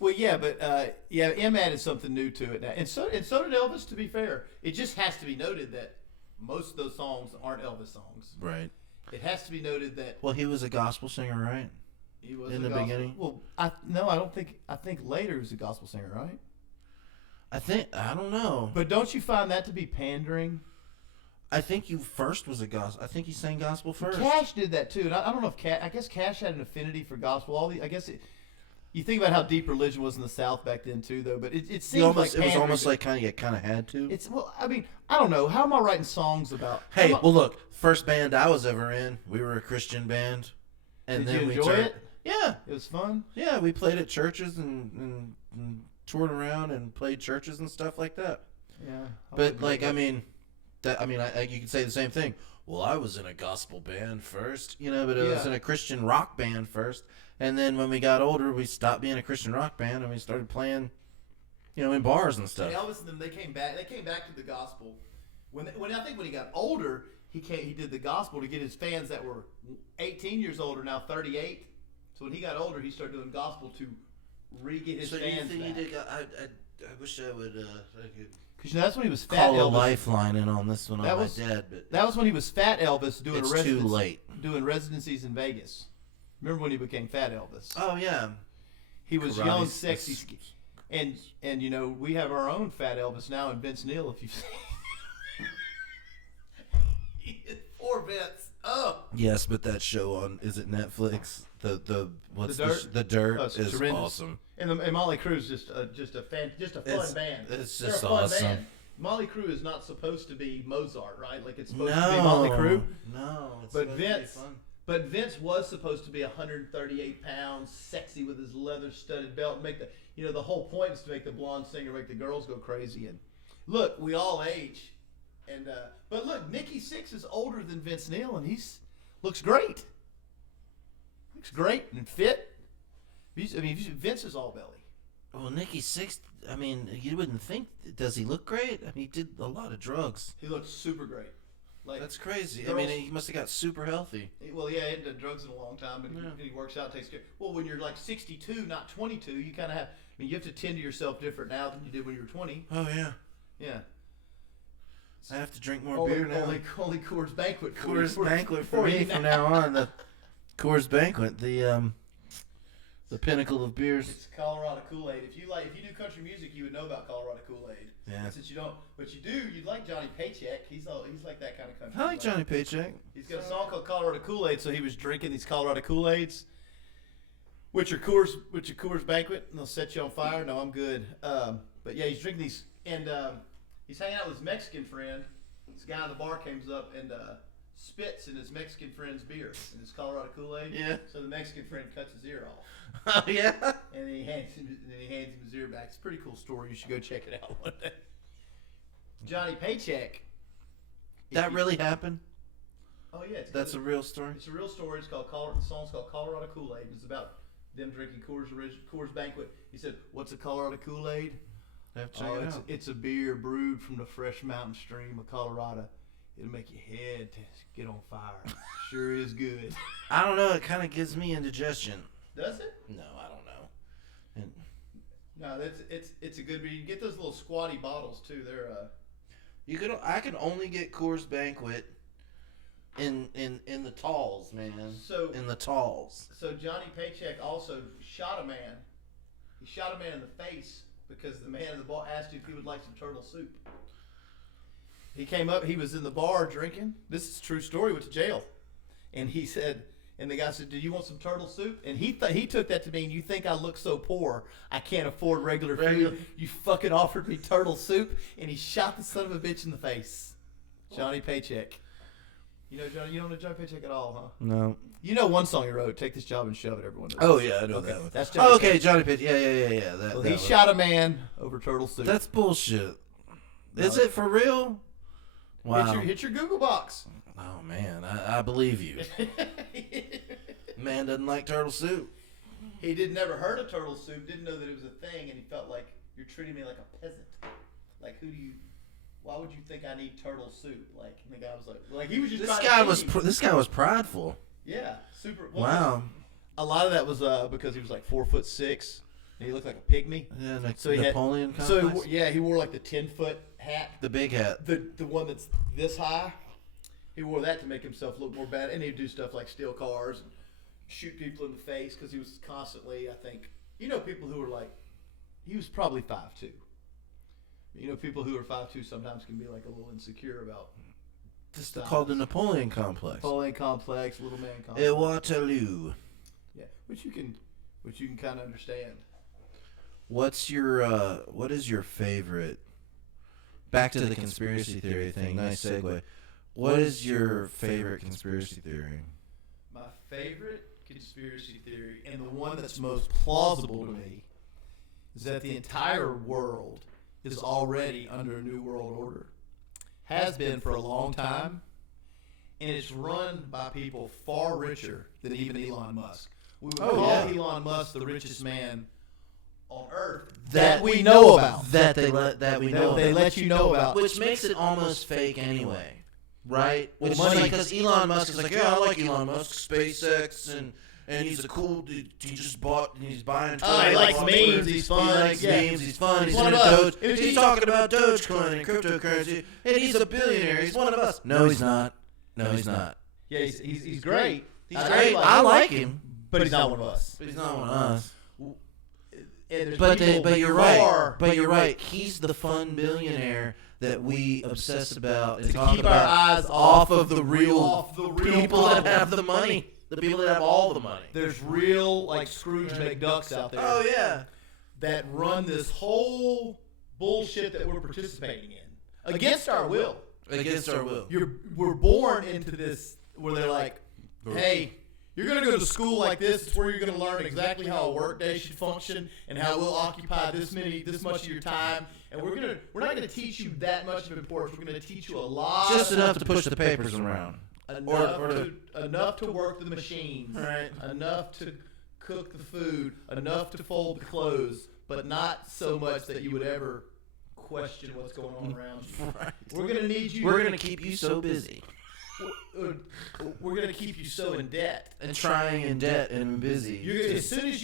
Well, yeah, but M added something new to it now, and so did Elvis. To be fair, it just has to be noted that most of those songs aren't Elvis songs. Right. It has to be noted that Well, he was a gospel singer, right? he was In a the gospel. beginning? Well, I don't think. I think later he was a gospel singer, right? I don't know. But don't you find that to be pandering? I think you first was a gospel. I think he sang gospel first. Cash did that too, and I don't know if Cash. I guess Cash had an affinity for gospel. You think about how deep religion was in the South back then too, though. But it seems like it was almost pandering. like you kind of had to. It's I mean, I don't know. How am I writing songs about? Hey, how am I- well, look, first band I was ever in, we were a Christian band, and Did then you we enjoy turned. it? Yeah, It was fun. yeah, we played at churches and toured around and played churches and stuff like that. Yeah. But like, I mean, you could say the same thing. Well, I was in a gospel band first, but it was Yeah. in a Christian rock band first, and then when we got older, we stopped being a Christian rock band and we started playing, in bars and stuff. Elvis and them, they came back to the gospel. When I think when he got older, he did the gospel to get his fans that were 18 years older, now 38. So when he got older, he started doing gospel to re-get his So do you fans think back. he did? I wish I would. I could Because that's when he was fat call a Elvis. lifeline in on this one That on was- my dad, but That was when he was fat Elvis doing it's a residency, too late. doing residencies in Vegas. Remember when he became fat Elvis? Oh yeah, He was Karate young, s- sexy, and we have our own fat Elvis now in Vince Neil. If you've seen, poor Vince. Oh, yes, but that show on is it Netflix? The what's The Dirt? the Dirt Oh, it's is tremendous. awesome. and Molly Crew's just a fun band. It's They're a just fun awesome. band. Molly Crew is not supposed to be Mozart, right? Like it's supposed to be No, Molly Crew. no, it's But supposed to be Vince- fun. But Vince was supposed to be 138 pounds, sexy with his leather-studded belt. Make the whole point is to make the blonde singer make the girls go crazy. And look, we all age. And but look, Nikki Sixx is older than Vince Neil, and looks great. Looks great and fit. Vince is all belly. Well, Nikki Sixx. I mean, you wouldn't think. Does he look great? I mean, he did a lot of drugs. He looks super great. Like That's crazy. I girls- mean, he must have got super healthy. Well, yeah, he hadn't done drugs in a long time, but Yeah. he works out, takes care. Well, when you're like 62, not 22, you kind of have. You have to tend to yourself different now than you did when you were 20. Oh yeah, Yeah. I have to drink more Only, beer now. only Coors Banquet. for Coors you- Banquet for me you from now. now on. The Coors Banquet, the pinnacle of beers. It's Colorado Kool-Aid. If you do country music, you would know about Colorado Kool-Aid. Yeah. Since you don't, but you do. You like Johnny Paycheck. He's like that kind of country. I like Johnny Paycheck. He's got a song called Colorado Kool-Aid, so he was drinking these Colorado Kool-Aids, which are Coors Banquet, and they'll set you on fire. No, I'm good. But yeah, he's drinking these, and he's hanging out with his Mexican friend. This guy in the bar comes up and spits in his Mexican friend's beer, in his Colorado Kool-Aid. Yeah. So the Mexican friend cuts his ear off, Oh yeah. and then he hands him his ear back. It's a pretty cool story. You should go check it out one day. Johnny Paycheck. That really happened. Oh yeah, That's a real story. It's a real story. It's called The song's called Colorado Kool-Aid. It's about them drinking Coors Banquet. He said, "What's a Colorado Kool-Aid? I have to check it out. It's a beer brewed from the fresh mountain stream of Colorado. It'll make your head get on fire. Sure is good." I don't know. It kind of gives me indigestion. Does it? No, I don't know. And No, it's a good beer. You can get those little squatty bottles too. They're I can only get Coors Banquet in the talls, man. So- in the talls. So Johnny Paycheck also shot a man. He shot a man in the face because the man in the bar asked him if he would like some turtle soup. He came up. He was in the bar drinking. This is a true story. Went to jail, and he said, And the guy said, "Do you want some turtle soup?" And he took that to mean, "You think I look so poor I can't afford regular food? You fucking offered me turtle soup." And he shot the son of a bitch in the face. Johnny Paycheck. You know Johnny? You don't know Johnny Paycheck at all, huh? No. You know one song he wrote, "Take this job and shove it." Everyone knows. Oh yeah, I know Okay, that one. that's Johnny okay, Paycheck. Johnny Pitt. Yeah. Well, That he one. shot a man over turtle soup. That's bullshit. Is No. it for real? Wow. Hit your Google box. Oh man, I believe you. Man doesn't like turtle soup. He never heard of turtle soup, didn't know that it was a thing, and he felt like, "You're treating me like a peasant. Like, why would you think I need turtle soup?" Like, and the guy was like he was just This trying guy to feed was him. this guy was prideful. Yeah, super. Well, Wow. A lot of that was because he was like 4'6", and he looked like a pygmy. Yeah, like So he had- Napoleon So complex. he wore like the 10-foot hat, The big hat. the one that's this high. He wore that to make himself look more bad, and he'd do stuff like steal cars and shoot people in the face because he was constantly, I think, people who were like, he was probably 5'2". People who are 5'2" sometimes can be like a little insecure about. This is called the Napoleon complex. Napoleon complex, little man complex. At Waterloo. Yeah, which you can kind of understand. What is your favorite? Back to the conspiracy theory thing. Nice segue. What is your favorite conspiracy theory? My favorite conspiracy theory, and the one that's most plausible to me, is that the entire world is already under a new world order. Has been for a long time, and it's run by people far richer than even Elon Musk. We would call Elon Musk the richest man on Earth that we know about. That we know. They let you know about. Which makes it almost fake anyway, right? Well, Which money- because Elon Musk is like, yeah, I like Elon Musk, SpaceX, and he's a cool dude. He's buying. Oh, he Twitter. likes memes, he's fun, He likes yeah. memes. He's fun. He's One into of us. Doge. He's talking about Dogecoin and cryptocurrency, and he's a billionaire. He's one of us. No, he's not. No, he's not. Yeah, he's great. He's great. I like him, but he's not one of us. but he's not one of us. And there's But people you're far- right. But you're right. He's the fun billionaire that we obsess about and To talk keep our about eyes off of the real people that problem. have the money. The people that have all the money. There's real like Scrooge McDucks out there Oh yeah. that run this whole bullshit that we're participating in against our will. Against our will. We're born into this where they're like, "Hey, you're going to go to school like this. It's where you're going to learn exactly how a workday should function and how we'll occupy this much of your time. And we're not going to teach you that much of importance. We're going to teach you a lot, Just enough to push the papers around. enough to work the machines, Right. enough to cook the food, enough to fold the clothes, but not so much that you would ever question what's going on around you. Right. We're going to need you. We're gonna keep you so busy We're going to keep you so in debt. and trying in debt and busy. As soon as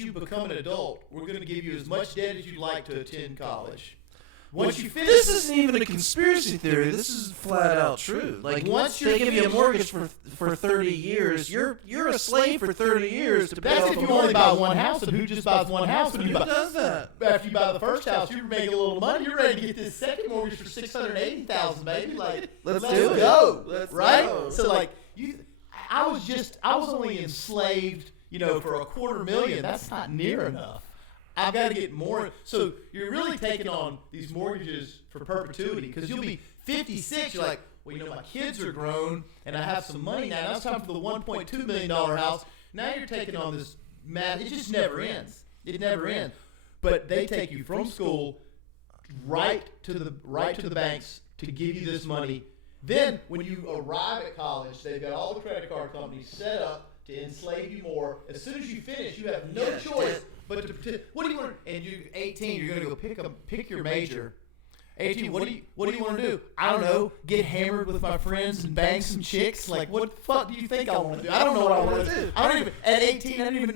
you become an adult, we're going to give you as much debt as you'd like to attend college. Once you finish, This isn't even a conspiracy theory. This is flat out true. Like once they give you a mortgage for 30 years, you're a slave for 30 years. To pay that's off if a you only mortgage. buy one house, and who just buys one house? When you Who buy, does that? after you buy the first house, you're making a little money. You're ready to get this second mortgage for $680,000, baby. Like, Let's let's do it. go, Let's right? go. So like I was only enslaved, for $250,000. That's not near enough. I've got to get more. So you're really taking on these mortgages for perpetuity because you'll be 56. You're like, well, my kids are grown and I have some money now. Now it's time for the $1.2 million house. Now you're taking on this math. It just never ends. It never ends. But they take you from school right to the banks to give you this money. Then when you arrive at college, they've got all the credit card companies set up to enslave you more. As soon as you finish, you have no choice but to what do you want? And you're 18. You're going to go pick your major. 18. What do you want to do? I don't know. Get hammered with my friends and bang some chicks. Like what the fuck do you think I want to do? I don't know what I want to do. At 18. I didn't even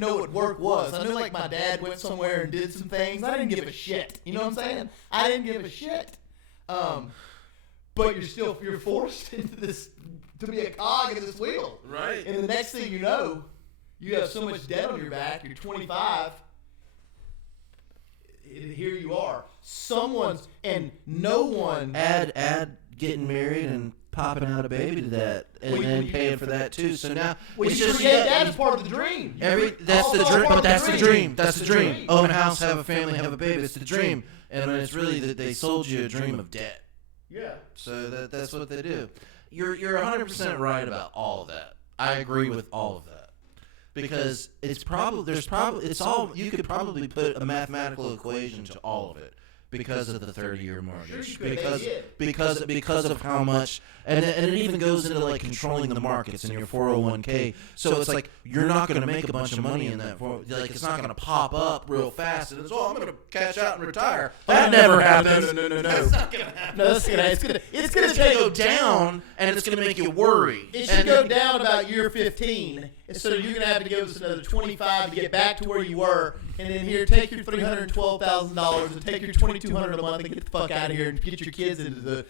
know what work was. I knew like my dad went somewhere and did some things. I didn't give a shit. You know what I'm saying? I didn't give a shit. But you're forced into this to be a cog in this wheel. Right. And the next thing you know, you have so much debt on your back. You're 25. Here you are. No one. Add getting married and popping out a baby to that and then paying for that too. So now Well, it's you just create that as part of the dream. that's the dream. But that's the dream. That's the dream. Own a house, have a family, have a baby. It's the dream. And it's really that they sold you a dream of debt. Yeah. So that's what they do. You're 100% right about all of that. I agree with all of that. Because it's probably you could probably put a mathematical equation to all of it because of the 30-year mortgage. Sure you could. Because of how much and it even goes into like controlling the markets in your 401k. So it's like you're not going to make a bunch of money in that. Like it's not going to pop up real fast and it's I'm going to cash out and retire. That never happens. No. That's not going to happen. No, it's gonna go down and it's going to make you worry. It should go down about year 15, and so you're gonna have to give us another 25 to get back to where you were, and then here take your $312,000 and take your $2,200 a month and get the fuck out of here and get your kids into the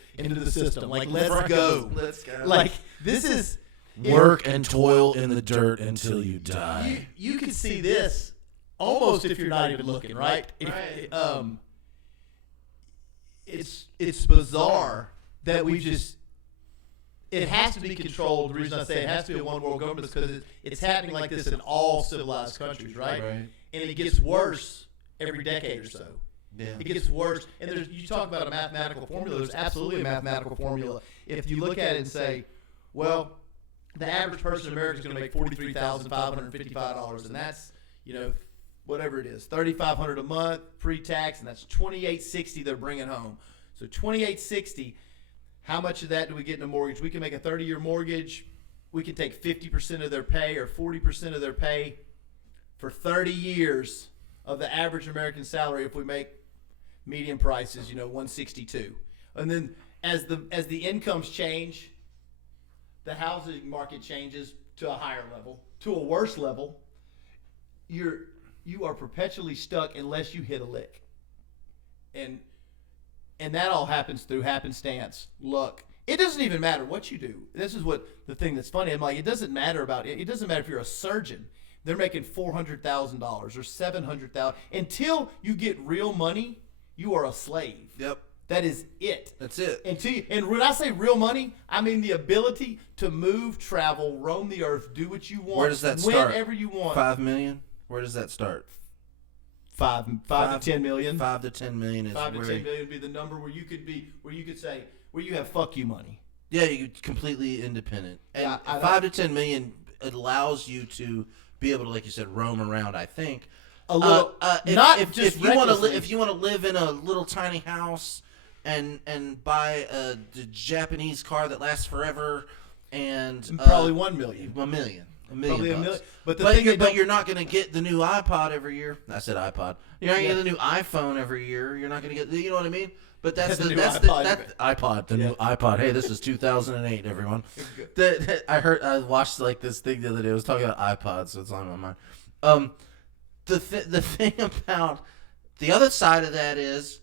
system. Like let's go. Let's go. Like this is Work and toil in the dirt until you die. you can see this almost if you're not even looking, right? It's bizarre that we just. It has to be controlled. The reason I say it has to be a one world government is because it's happening like this in all civilized countries, right? And it gets worse every decade or so. Yeah. It gets worse. And you talk about a mathematical formula. There's absolutely a mathematical formula. If you look at it and say, well, the average person in America is going to make $43,555, and that's, whatever it is, $3,500 a month pre-tax, and that's $2,860 they're bringing home. So $2,860. How much of that do we get in a mortgage? We can make a 30-year mortgage. We can take 50% of their pay or 40% of their pay for 30 years of the average American salary if we make median prices, $162. And then as the incomes change, the housing market changes to a higher level, to a worse level. You are perpetually stuck unless you hit a lick. And that all happens through happenstance, luck. It doesn't even matter what you do. This is what the thing that's funny. I'm like, it doesn't matter about it. It doesn't matter if you're a surgeon. They're making $400,000 or $700,000. Until you get real money, you are a slave. Yep. That is it. That's it. And when I say real money, I mean the ability to move, travel, roam the earth, do what you want. Where does that start? Whenever you want. 5 million? Where does that start? 5 to 10 million. 5 to 10 million is 5 to where 10 million would be the number where you could say where you have fuck you money. Yeah, you're completely independent. And Yeah, I 5 to 10 million allows you to be able to, like you said, roam around, I think. A little, if you want to live in a little tiny house and buy a Japanese car that lasts forever and probably 1 million. $1 million. Probably $1 million. But you're not going to get the new iPod every year. I said iPod. You're not going to get the new iPhone every year. You're not going to get, you know what I mean? But that's the new iPod. Hey, this is 2008, everyone. I watched like this thing the other day. I was talking about iPods, so it's on my mind. The thing about the other side of that is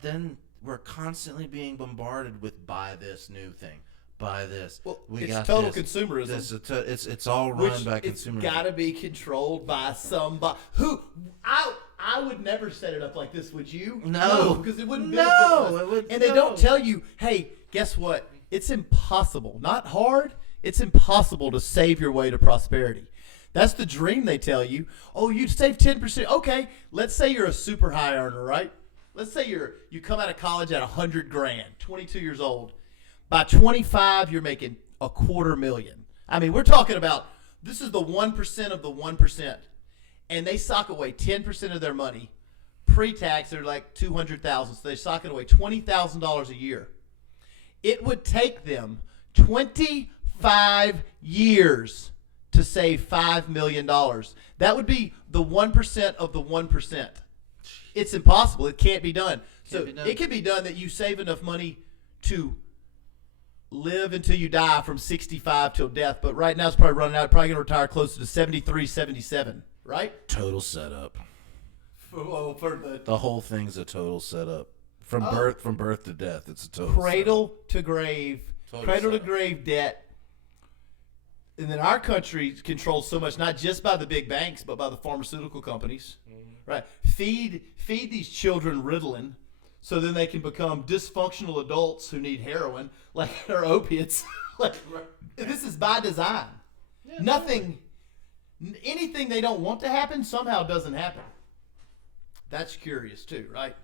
then we're constantly being bombarded with buy this new thing. Buy this. Well, we it's got total this. consumerism. It's all run by consumerism. It's got to be controlled by somebody who I would never set it up like this. Would you? No, because it wouldn't benefit us. It would. And they don't tell you, hey, guess what? It's impossible. Not hard. It's impossible to save your way to prosperity. That's the dream they tell you. Oh, you'd save 10%. Okay, let's say you're a super high earner, right? Let's say you come out of college at $100,000, 22 years old. By 25, you're making $250,000. I mean, we're talking about this is the 1% of the 1%, and they sock away 10% of their money. Pre-tax, they're like $200,000, so they sock it away $20,000 a year. It would take them 25 years to save $5 million. That would be the 1% of the 1%. It's impossible. It can't be done. It can be done that you save enough money to live until you die from 65 till death. But right now it's probably running out. Probably going to retire closer to 73, 77. Right? Total setup. For the whole thing's a total setup. From birth to death, it's a total cradle to grave. Cradle setup. to grave debt. And then our country is controlled so much, not just by the big banks, but by the pharmaceutical companies. Mm-hmm. Right? Feed these children Ritalin so then they can become dysfunctional adults who need heroin, like or opiates. Like this is by design. Nothing, anything they don't want to happen somehow doesn't happen. That's curious too, right?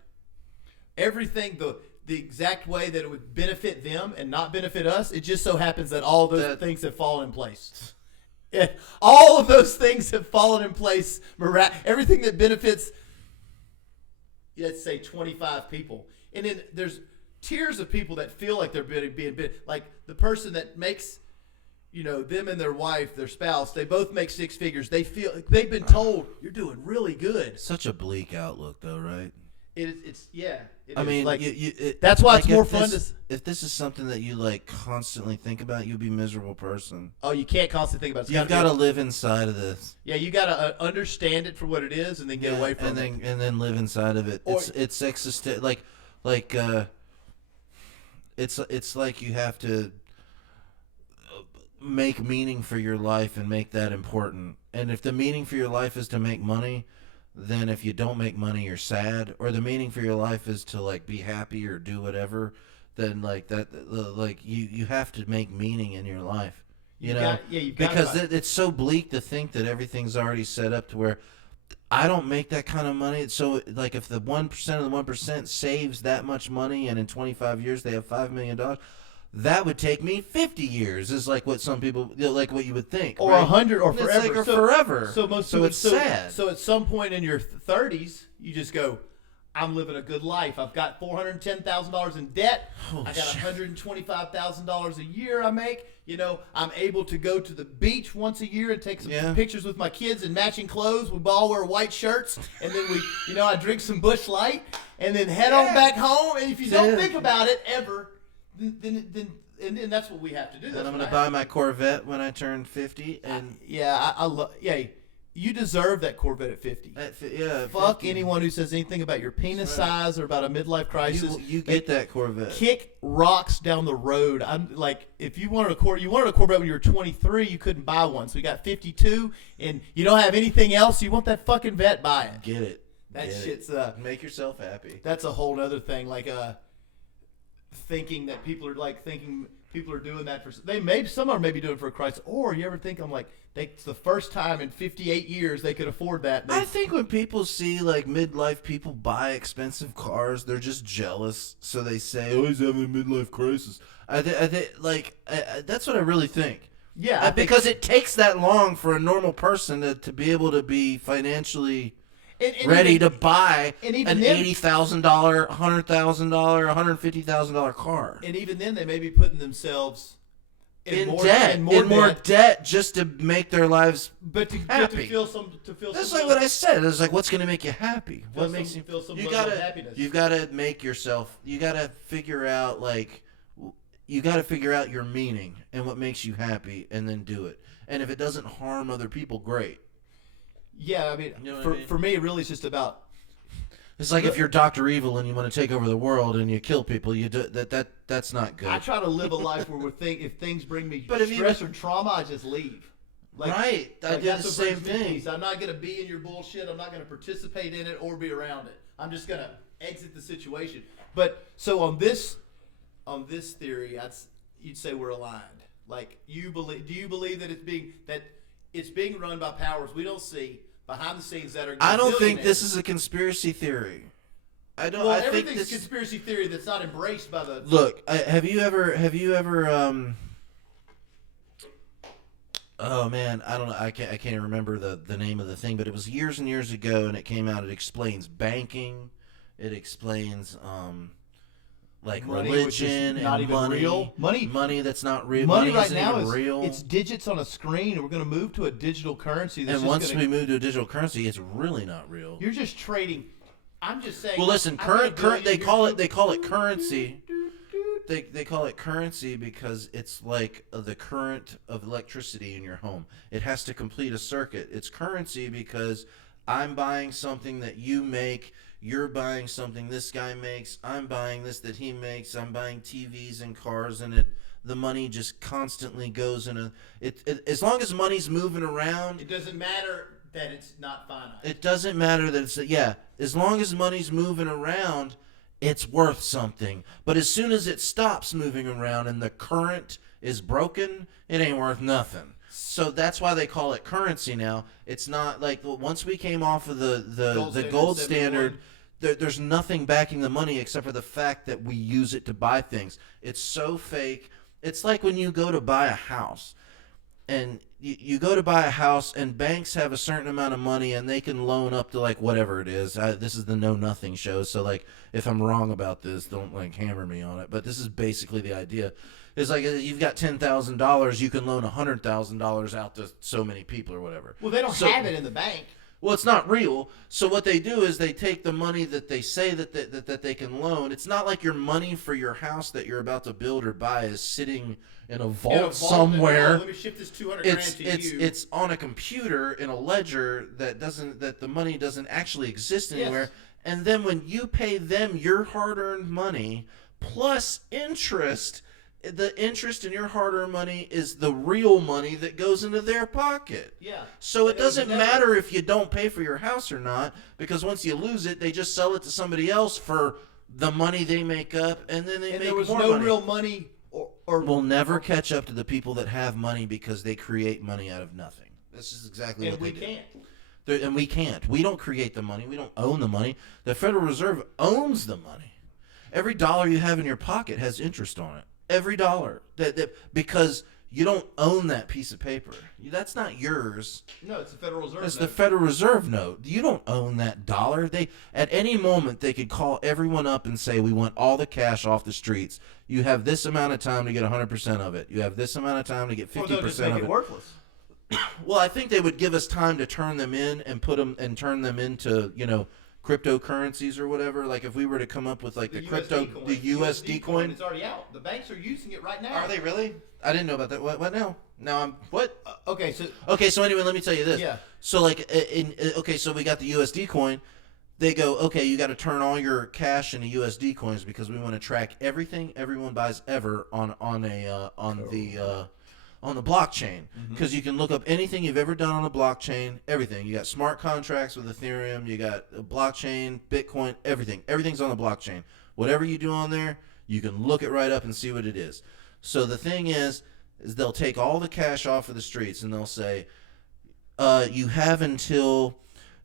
Everything the exact way that it would benefit them and not benefit us. It just so happens that all those things have fallen in place. All of those things have fallen in place. Everything that benefits, let's say 25 people. And then there's tiers of people that feel like they're being like the person that makes, them and their wife, their spouse, they both make six figures. They've been told you're doing really good. Such a bleak outlook, though, right? It's I mean, like you that's why like it's more fun to. If this is something that you like constantly think about, you'll be a miserable person. Oh, you can't constantly think about it. You've got to live inside of this. Yeah, you got to understand it for what it is, and then get away from it, and then live inside of it. It's existent. It's like you have to make meaning for your life and make that important. And if the meaning for your life is to make money, then if you don't make money, you're sad. Or the meaning for your life is to like be happy or do whatever, then like that, like you have to make meaning in your life. Because it's so bleak to think that everything's already set up to where I don't make that kind of money. So like if the 1% of the 1% saves that much money and in 25 years they have $5 million, that would take me 50 years is like what some people, like what you would think. Or right? 100 or forever. It's like forever. So it's sad. So at some point in your 30s, you just go, I'm living a good life. I've got $410,000 in debt. I got $125,000 a year I make. I'm able to go to the beach once a year and take some pictures with my kids in matching clothes. We all wear white shirts, and then I drink some Busch Light, and then head on back home. And if you don't think about it ever, then that's what we have to do. And I'm gonna buy my Corvette when I turn 50. And I love. Yeah, you deserve that Corvette at 50. Fuck 50. anyone who says anything about your penis size or about a midlife crisis. You get that Corvette. Kick rocks down the road. I'm like, if you wanted a Corvette when you were 23, you couldn't buy one. So you got 52, and you don't have anything else. You want that fucking vet? Buy it. Get it. That Get shit's it. Make yourself happy. That's a whole other thing. Like thinking that people are doing that for. Some are maybe doing it for a crisis. Or you ever think it's the first time in 58 years they could afford that. I think when people see like midlife people buy expensive cars, they're just jealous. So they say, "Oh, he's having a midlife crisis." I think that's what I really think. Yeah, because it takes that long for a normal person to be able to be financially ready to buy an $80,000, $100,000, $150,000 car. And even then, they may be putting themselves in more debt just to make their lives happy. to feel That's like what I said. It's like, what's going to make you happy? What makes you feel some you level of happiness? You've got to make yourself. You got to figure out your meaning and what makes you happy, and then do it. And if it doesn't harm other people, great. Yeah, I mean, for me, really, it's just about. It's like if you're Dr. Evil and you want to take over the world and you kill people, you do that's not good. I try to live a life where if things bring me stress or trauma, I just leave. Right, I do the same thing. I'm not going to be in your bullshit. I'm not going to participate in it or be around it. I'm just going to exit the situation. But so on this theory, you'd say we're aligned. Like do you believe that it's being run by powers we don't see behind the scenes that are? I don't think this is a conspiracy theory. I don't. Well, I think everything's conspiracy theory that's not embraced by the. Look, have you ever? Oh man, I don't know. I can't remember the name of the thing, but it was years and years ago, and it came out. It explains banking. It explains like money, religion not and even money, real money that's not real. Money right isn't now even real. It's digits on a screen, and we're going to move to a digital currency. And once we move to a digital currency, it's really not real. You're just trading. I'm just saying. Well, listen, current. They call it currency. They call it currency because it's like the current of electricity in your home. It has to complete a circuit. It's currency because I'm buying something that you make. You're buying something this guy makes. I'm buying this that he makes. I'm buying TVs and cars, and the money just constantly goes in as long as money's moving around. It doesn't matter that it's not finite. It doesn't matter that it's as long as money's moving around, it's worth something. But as soon as it stops moving around and the current is broken, it ain't worth nothing. So that's why they call it currency now. It's not like once we came off of the gold standard, there's nothing backing the money except for the fact that we use it to buy things. It's so fake. It's like when you go to buy a house, and you go to buy a house, and banks have a certain amount of money, and they can loan up to like whatever it is. This is the Know Nothing show, so like if I'm wrong about this, don't like hammer me on it. But this is basically the idea. It's like you've got $10,000, you can loan $100,000 out to so many people or whatever. Well, they don't have it in the bank. Well, it's not real. So what they do is they take the money that they say that they can loan. It's not like your money for your house that you're about to build or buy is sitting in a vault somewhere. Let me shift this $200,000 to you. It's on a computer in a ledger that the money doesn't actually exist anywhere. Yes. And then when you pay them your hard-earned money plus interest, the interest in your hard-earned money is the real money that goes into their pocket. Yeah. So it doesn't matter if you don't pay for your house or not, because once you lose it, they just sell it to somebody else for the money they make up, and then they make more money. And there was no real money, or we'll never catch up to the people that have money because they create money out of nothing. This is exactly what they do. And we can't. We don't create the money. We don't own the money. The Federal Reserve owns the money. Every dollar you have in your pocket has interest on it. Every dollar, because you don't own that piece of paper. That's not yours. No, it's the Federal Reserve note. It's the Federal Reserve note. You don't own that dollar. They at any moment they could call everyone up and say, "We want all the cash off the streets. You have this amount of time to get 100% of it. You have this amount of time to get 50% they'll just make of it it." Worthless. Well, I think they would give us time to turn them in and turn them into cryptocurrencies or whatever. Like if we were to come up with like the USD coin. It's already out. The banks are using it right now. Are they really? I didn't know about that. What now? Now I'm what? Okay, so anyway, let me tell you this. Yeah. So like so we got the USD coin. They go, okay, you got to turn all your cash into USD coins because we want to track everything everyone buys ever on the blockchain, because you can look up anything you've ever done on a blockchain, everything. You got smart contracts with Ethereum, you got a blockchain, Bitcoin, everything. Everything's on the blockchain. Whatever you do on there, you can look it right up and see what it is. So the thing is they'll take all the cash off of the streets and they'll say, you have until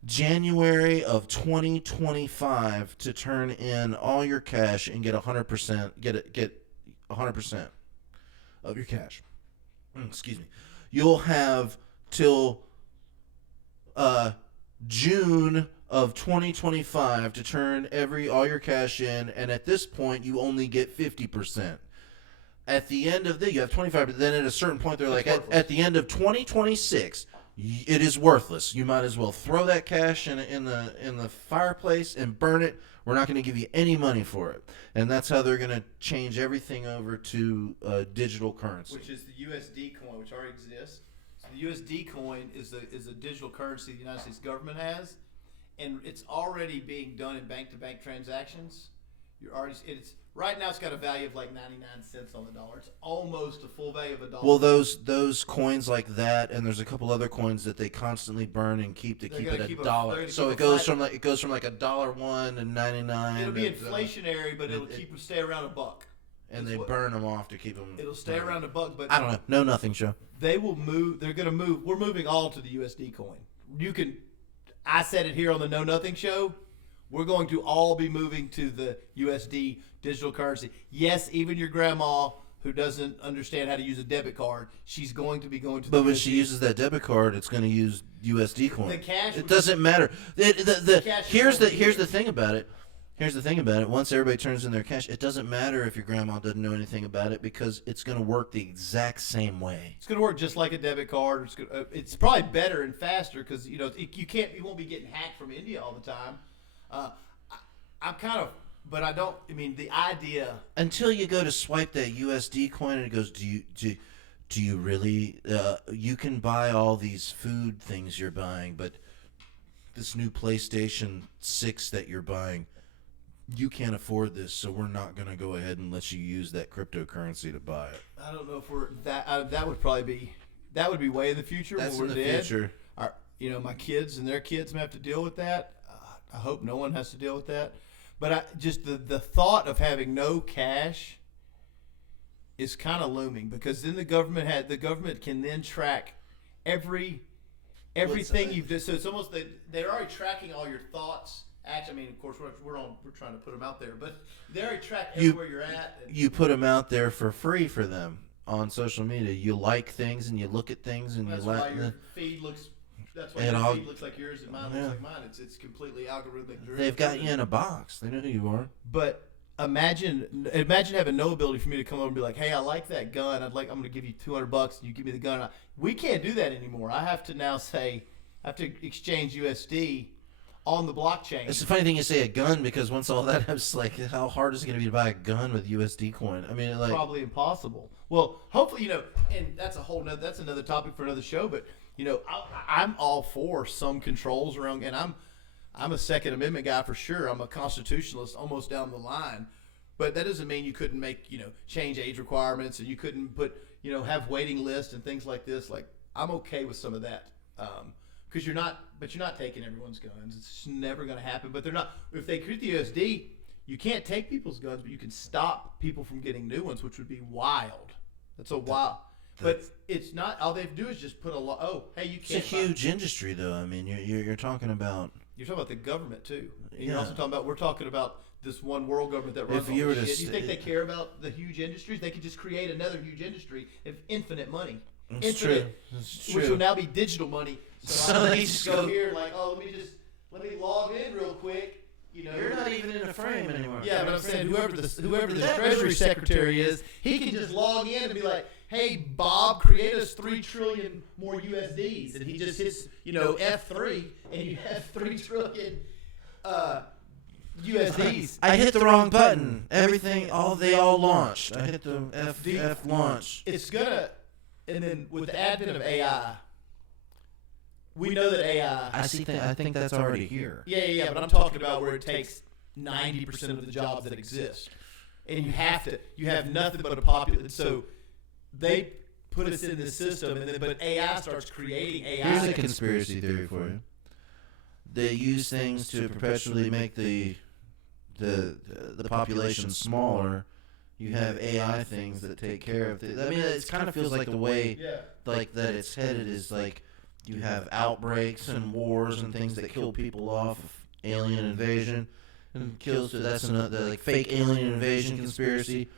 January of 2025 to turn in all your cash and get 100%, get 100% of your cash. Excuse me. You'll have till June of 2025 to turn all your cash in, and at this point you only get 50%. At the end of you have 25%. Then at a certain point they're like, at the end of 2026, it is worthless. You might as well throw that cash in the fireplace and burn it. We're not going to give you any money for it. And that's how they're going to change everything over to digital currency. Which is the USD coin, which already exists. So the USD coin is a digital currency the United States government has, and it's already being done in bank-to-bank transactions. Right now it's got a value of like 99 cents on the dollar. It's almost the full value of a dollar. Well, those coins like that, and there's a couple other coins that they constantly burn and keep it a dollar. So it goes from like $1 and 99. It'll be inflationary, but it'll stay around $1. And they burn them off to keep them. It'll stay around $1, but I don't know. Know Nothing show. They will move. They're going to move. We're moving all to the USD coin. I said it here on the Know Nothing show. We're going to all be moving to the USD digital currency. Yes, even your grandma who doesn't understand how to use a debit card, she's going to be going to the But when USD. she uses that debit card, it's going to use USD coin. The cash. It doesn't matter. Here's the thing about it. Here's the thing about it. Once everybody turns in their cash, it doesn't matter if your grandma doesn't know anything about it because it's going to work the exact same way. It's going to work just like a debit card. It's probably better and faster because you won't be getting hacked from India all the time. I'm kind of, but I don't. I mean, the idea until you go to swipe that USD coin and it goes, do you really? You can buy all these food things you're buying, but this new PlayStation 6 that you're buying, you can't afford this, so we're not going to go ahead and let you use that cryptocurrency to buy it. I don't know if we're that. That would probably be way in the future. That's when we're in the dead. future. My kids and their kids may have to deal with that. I hope no one has to deal with that. But just the thought of having no cash is kind of looming, because then the government can then track everything you've done. So it's almost they're already tracking all your thoughts. Actually, I mean, of course, we're trying to put them out there, but they already track everywhere you're at. You put them out there for free for them on social media. You like things and you look at things and that's you why like. your feed looks. That's why And your I'll- feed looks like yours and mine Yeah. looks like mine. It's completely algorithmic driven. They've got you in a box. They know who you are. But imagine having no ability for me to come over and be like, "Hey, I like that gun. I'm going to give you $200 and you give me the gun." We can't do that anymore. I have to now say, I have to exchange USD on the blockchain. It's a funny thing you say a gun, because once all that happens, like, how hard is it going to be to buy a gun with USD coin? I mean, like, Probably impossible. Well, hopefully, and that's that's another topic for another show. But I'm all for some controls around, and I'm a Second Amendment guy for sure. I'm a constitutionalist almost down the line, but that doesn't mean you couldn't make change age requirements, and you couldn't put have waiting lists and things like this. Like, I'm okay with some of that, because you're not taking everyone's guns. It's just never going to happen. But they're not. If they create the USD, you can't take people's guns, but you can stop people from getting new ones, which would be wild. That's a wild. But it's not. All they have to do is just put a law. Oh, hey, you it's can't. a huge industry, though. I mean, you're talking about. You're talking about the government too. And Yeah. you're also talking about. We're talking about this one world government that runs If all you were this to shit. You think they care about the huge industries? They could just create another huge industry of infinite money. It's Infinite, true. It's which true. will now be digital money. So I they can just go go- here like, oh, let me log in real quick. You're not even in a frame anymore. Yeah, but I'm saying whoever the Treasury Secretary is, he can just log in and be like, "Hey, Bob, create us 3 trillion more USDs," and he just hits F3, and you have 3 trillion USDs. I hit the wrong button. Everything, they all launched. I hit the F launch. It's gonna, and then with the advent of AI, we know that AI. I think that's already here. Yeah, but I'm talking about where it takes 90% of the jobs that exist, and you have nothing but a population. So they put us in this system, and then but AI starts creating AI. Here's a conspiracy theory for you. They use things to perpetually make the population smaller. You have AI things that take care of it. I mean, it kind of feels like the way like that it's headed is like you have outbreaks and wars and things that kill people off, alien invasion, and kills. That's another like fake alien invasion conspiracy,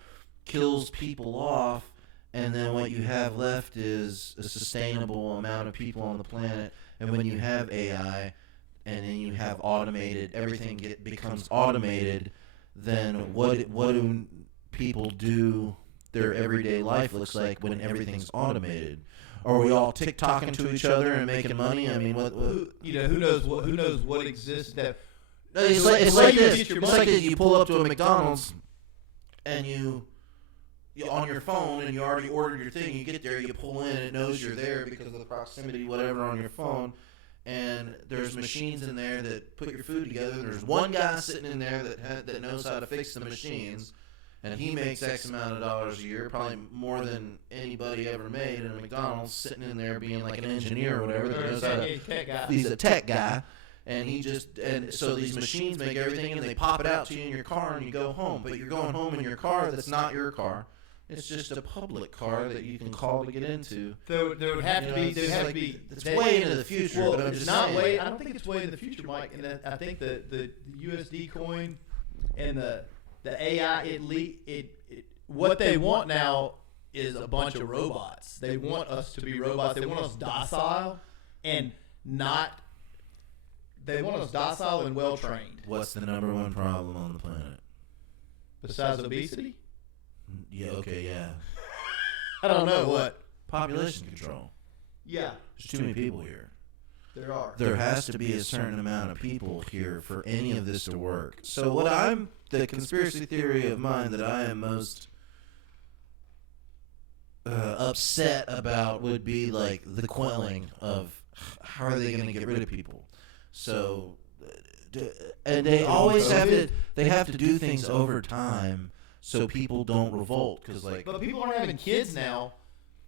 kills people off, and then what you have left is a sustainable amount of people on the planet. And when you have AI, and then you have automated, everything becomes automated. Then what do people do? Their everyday life looks like when everything's automated. Are we all TikToking to each other and making money? I mean, what who knows what exists that. it's like this. It's like this. You pull up to a McDonald's, and you on your phone, and you already ordered your thing. You get there, you pull in, it knows you're there because of the proximity, whatever, on your phone. And there's machines in there that put your food together. There's one guy sitting in there that knows how to fix the machines, and he makes X amount of dollars a year, probably more than anybody ever made in a McDonald's, sitting in there being like an engineer or whatever. That knows how to, he's a tech guy, and so these machines make everything, and they pop it out to you in your car, and you go home. But you're going home in your car that's not your car. It's just a public car that you can call to get into. There would have to be. There would have to be. It's way into the future. Well, but I'm it's just not saying. way. I don't think it's way in the future, Mike. And I think the USD coin and the AI what they want now is a bunch of robots. They want us to be robots. They want us docile and not. They want us docile and well trained. What's the number one problem on the planet? Besides obesity, Yeah. Okay. Yeah. I don't know what. Population control. Yeah, There's too many people here. there are. There has to be a certain amount of people here for any of this to work. So the conspiracy theory of mine that I am most upset about would be like the quelling of how are they going to get rid of people. So, and they always have to do things over time so people don't revolt because like. But people aren't having kids now.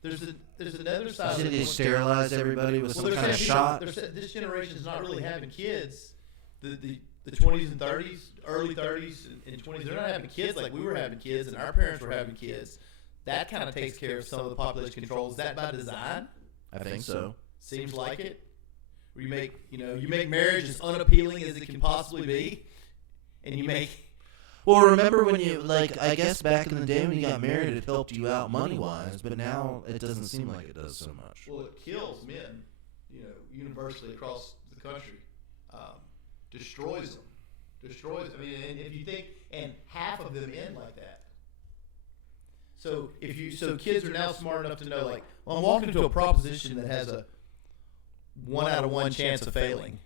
There's another side. Did they sterilize everybody with some they're kind of saying shot? this generation is not really having kids. the 20s and 30s, early 30s and 20s, they're not having kids like we were having kids and our parents were having kids. That kind of takes care of some of the population control. Is that by design? I think so. Seems like it. Where you make marriage as unappealing as it can possibly be, and you make. Well, remember when you, like, I guess back in the day when you got married, it helped you out money-wise, but now it doesn't seem like it does so much. Well, it kills men, universally across the country. Destroys them. I mean, and if you think, and half of them end like that. So kids are now smart enough to know, like, well, I'm walking into a proposition that has a 1 out of 1 chance of failing,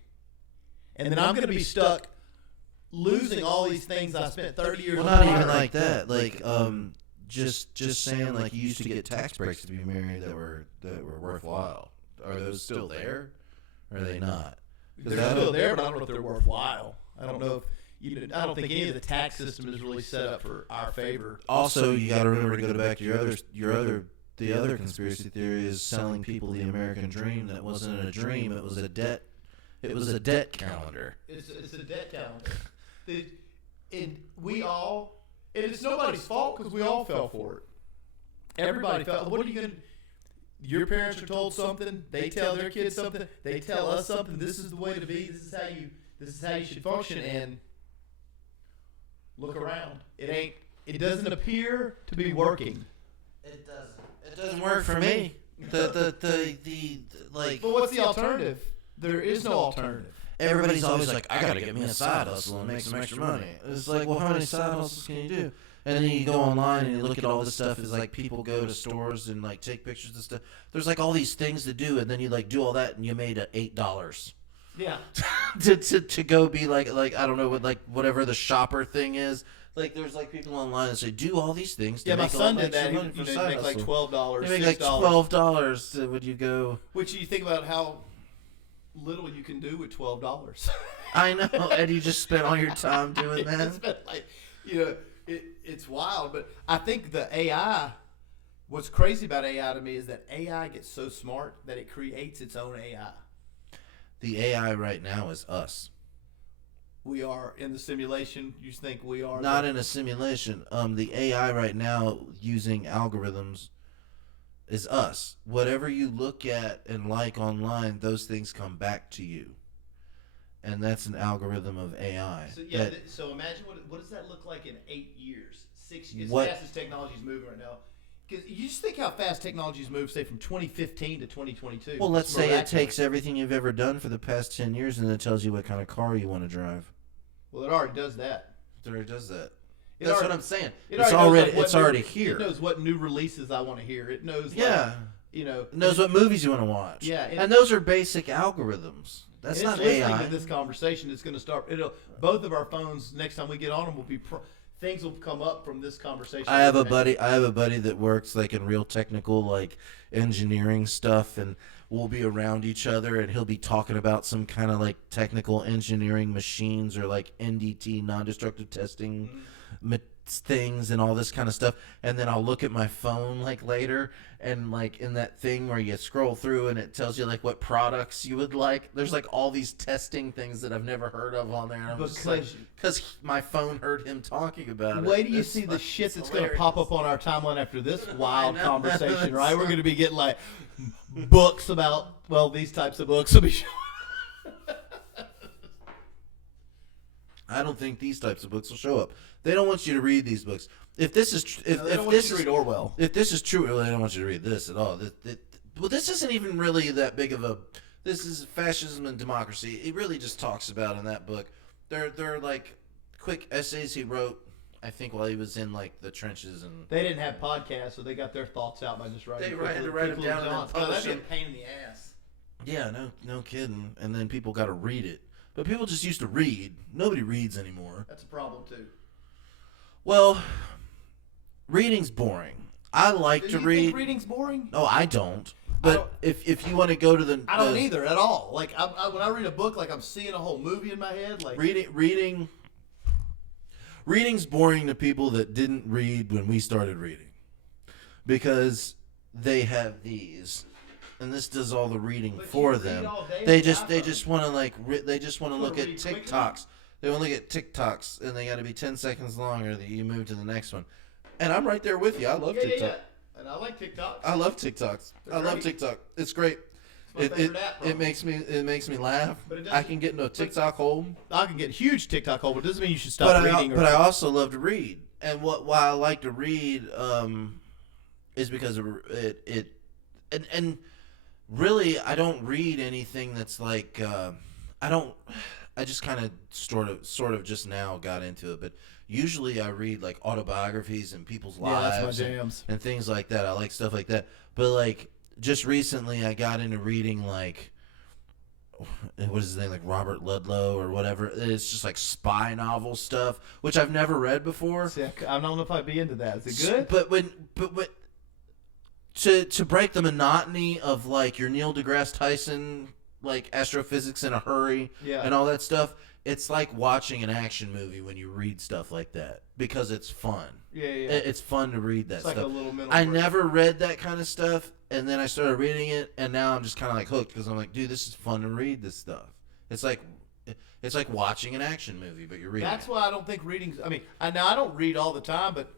and then I'm going to be stuck losing all these things I spent 30 years. Well, not even like that. Like, just saying, like, you used to get tax breaks to be married that were worthwhile. Are those still there? Or are they not? They're still there, but I don't know if they're worthwhile. I don't know if I don't think any of the tax system is really set up for our favor. Also, you got to remember to go back to the other conspiracy theory is selling people the American dream. That wasn't a dream. It was a debt. It was a debt calendar. It's a debt calendar. And it's nobody's fault because we all fell for it. Everybody fell. What are you going to? Your parents are told something. They tell their kids something. They tell us something. This is the way to be. This is how you should function. And look around. It doesn't appear to be working. It doesn't. It doesn't work for me. Like. But what's the alternative? There is no alternative. Everybody's always like, I gotta get me a side hustle and make some extra money. It's like, well, how many side hustles can you do? And then you go online and you look at all this stuff. It's like people go to stores and like take pictures and stuff. There's like all these things to do, and then you like do all that, and you made $8. Yeah. to go be like I don't know what, like, whatever the shopper thing is. Like, there's like people online that say do all these things. To yeah, my make son all did that. money He for side make like hustle. $12, You make $6. like $12. Would you go? Which you think about how little you can do with $12. I know, and you just spent all your time doing that. It's been like, it's wild. But I think the AI, what's crazy about AI to me is that AI gets so smart that it creates its own AI. The AI right now is us. We are in the simulation. You think we are? Not in a simulation. The AI right now using algorithms is us. Whatever you look at and like online, those things come back to you. And that's an algorithm of AI. So, yeah, so imagine what does that look like in 8 years? 6 years, as fast as technology is moving right now. Because you just think how fast technology's moved, say, from 2015 to 2022. Well, let's say it takes everything you've ever done for the past 10 years and it tells you what kind of car you want to drive. Well, it already does that. It already does that. It That's already, what I'm saying. It's already here. It knows what new releases I want to hear. It knows, it knows what movies you want to watch. Yeah, and those are basic algorithms. That's not AI. To this conversation is going to start. Both of our phones next time we get on them will be things will come up from this conversation. I have a buddy that works like in real technical like engineering stuff, and we'll be around each other, and he'll be talking about some kind of like technical engineering machines or like NDT, non-destructive testing things and all this kind of stuff. And then I'll look at my phone like later, and like in that thing where you scroll through and it tells you like what products you would like. There's like all these testing things that I've never heard of on there. And I'm just like, because my phone heard him talking about it. Wait till you see the shit that's going to pop up on our timeline after this wild conversation, right? We're going to be getting like books about, well, these types of books will be showing. I don't think these types of books will show up. They don't want you to read these books. If this is read Orwell. If this is true, well, they don't want you to read this at all. Well, this isn't even really that big of a. This is fascism and democracy. It really just talks about in that book. They're like quick essays he wrote, I think, while he was in like the trenches, and they didn't have podcasts, so they got their thoughts out by just writing. They had to write them down and publish them. That'd be a pain in the ass. Yeah, no kidding. And then people got to read it. But people just used to read. Nobody reads anymore. That's a problem too. Well, reading's boring. I like to read. Think reading's boring? No, I don't. But if you want to go to the, I don't either at all. Like when I read a book, like I'm seeing a whole movie in my head. Like reading's boring to people that didn't read when we started reading, because they have these, and this does all the reading for them. They just want to look at TikToks. They only get TikToks, and they got to be 10 seconds longer that you move to the next one. And I'm right there with you. I love TikTok. Yeah. And I like TikToks. I love TikToks. I love TikTok. It's great. It makes me laugh. I can get into a TikTok hole. I can get huge TikTok hole, but it doesn't mean you should stop reading. But I also love to read, and why I like to read is because of it and really I don't read anything that's like I just kind of sort of just now got into it, but usually I read like autobiographies and people's lives that's my jams. and things like that. I like stuff like that, but like. Just recently, I got into reading, like, what is his name, like Robert Ludlow or whatever. It's just like spy novel stuff, which I've never read before. See, I don't know if I'd be into that. Is it good? But to break the monotony of like your Neil deGrasse Tyson, like astrophysics in a hurry, and all that stuff. It's like watching an action movie when you read stuff like that because it's fun. Yeah. It's fun to read that it's stuff. Like a little I never read that kind of stuff, and then I started reading it, and now I'm just kind of like hooked because I'm like, dude, this is fun to read this stuff. It's like watching an action movie, but you're reading. That's why I don't think reading's. I mean, I don't read all the time, but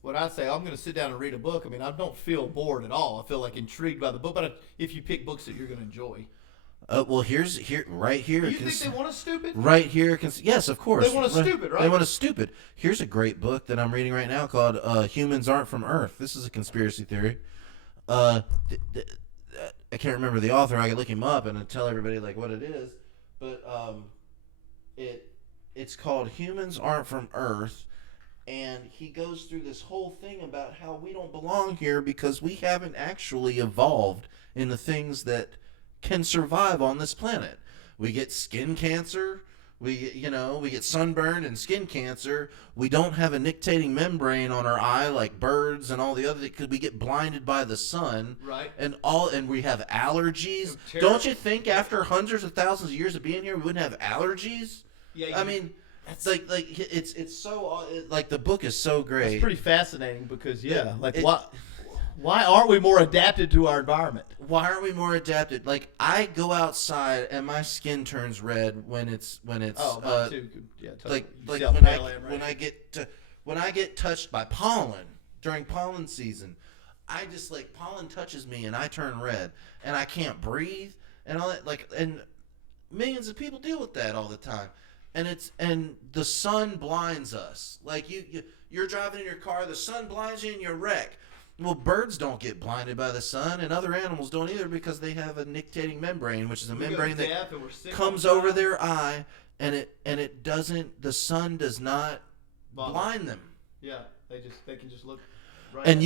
when I say I'm going to sit down and read a book, I mean I don't feel bored at all. I feel like intrigued by the book. But if you pick books that you're going to enjoy. Well, right here. Do you think they want us stupid? Right here, yes, of course. They want us stupid, right? They want us stupid. Here's a great book that I'm reading right now called "Humans Aren't from Earth." This is a conspiracy theory. I can't remember the author. I can look him up and tell everybody like what it is. But it's called "Humans Aren't from Earth," and he goes through this whole thing about how we don't belong here because we haven't actually evolved in the things that can survive on this planet. We get skin cancer. We get sunburn and skin cancer. We don't have a nictitating membrane on our eye like birds and all the other. Because we get blinded by the sun, right? And we have allergies. Don't you think after hundreds of thousands of years of being here, we wouldn't have allergies? Yeah. I mean, it's like it's so like the book is so great. It's pretty fascinating because why aren't we more adapted to our environment? Why aren't we more adapted? Like I go outside and my skin turns red when it's mine too. Yeah, totally. Like when I get touched by pollen during pollen season, I just like pollen touches me and I turn red and I can't breathe and all that. Like and millions of people deal with that all the time, and the sun blinds us. Like you're driving in your car, the sun blinds you and you wreck. Well, birds don't get blinded by the sun, and other animals don't either because they have a nictitating membrane, which is a membrane that comes over their eye, and it doesn't. The sun does not blind them. Yeah, they can just look. Right. And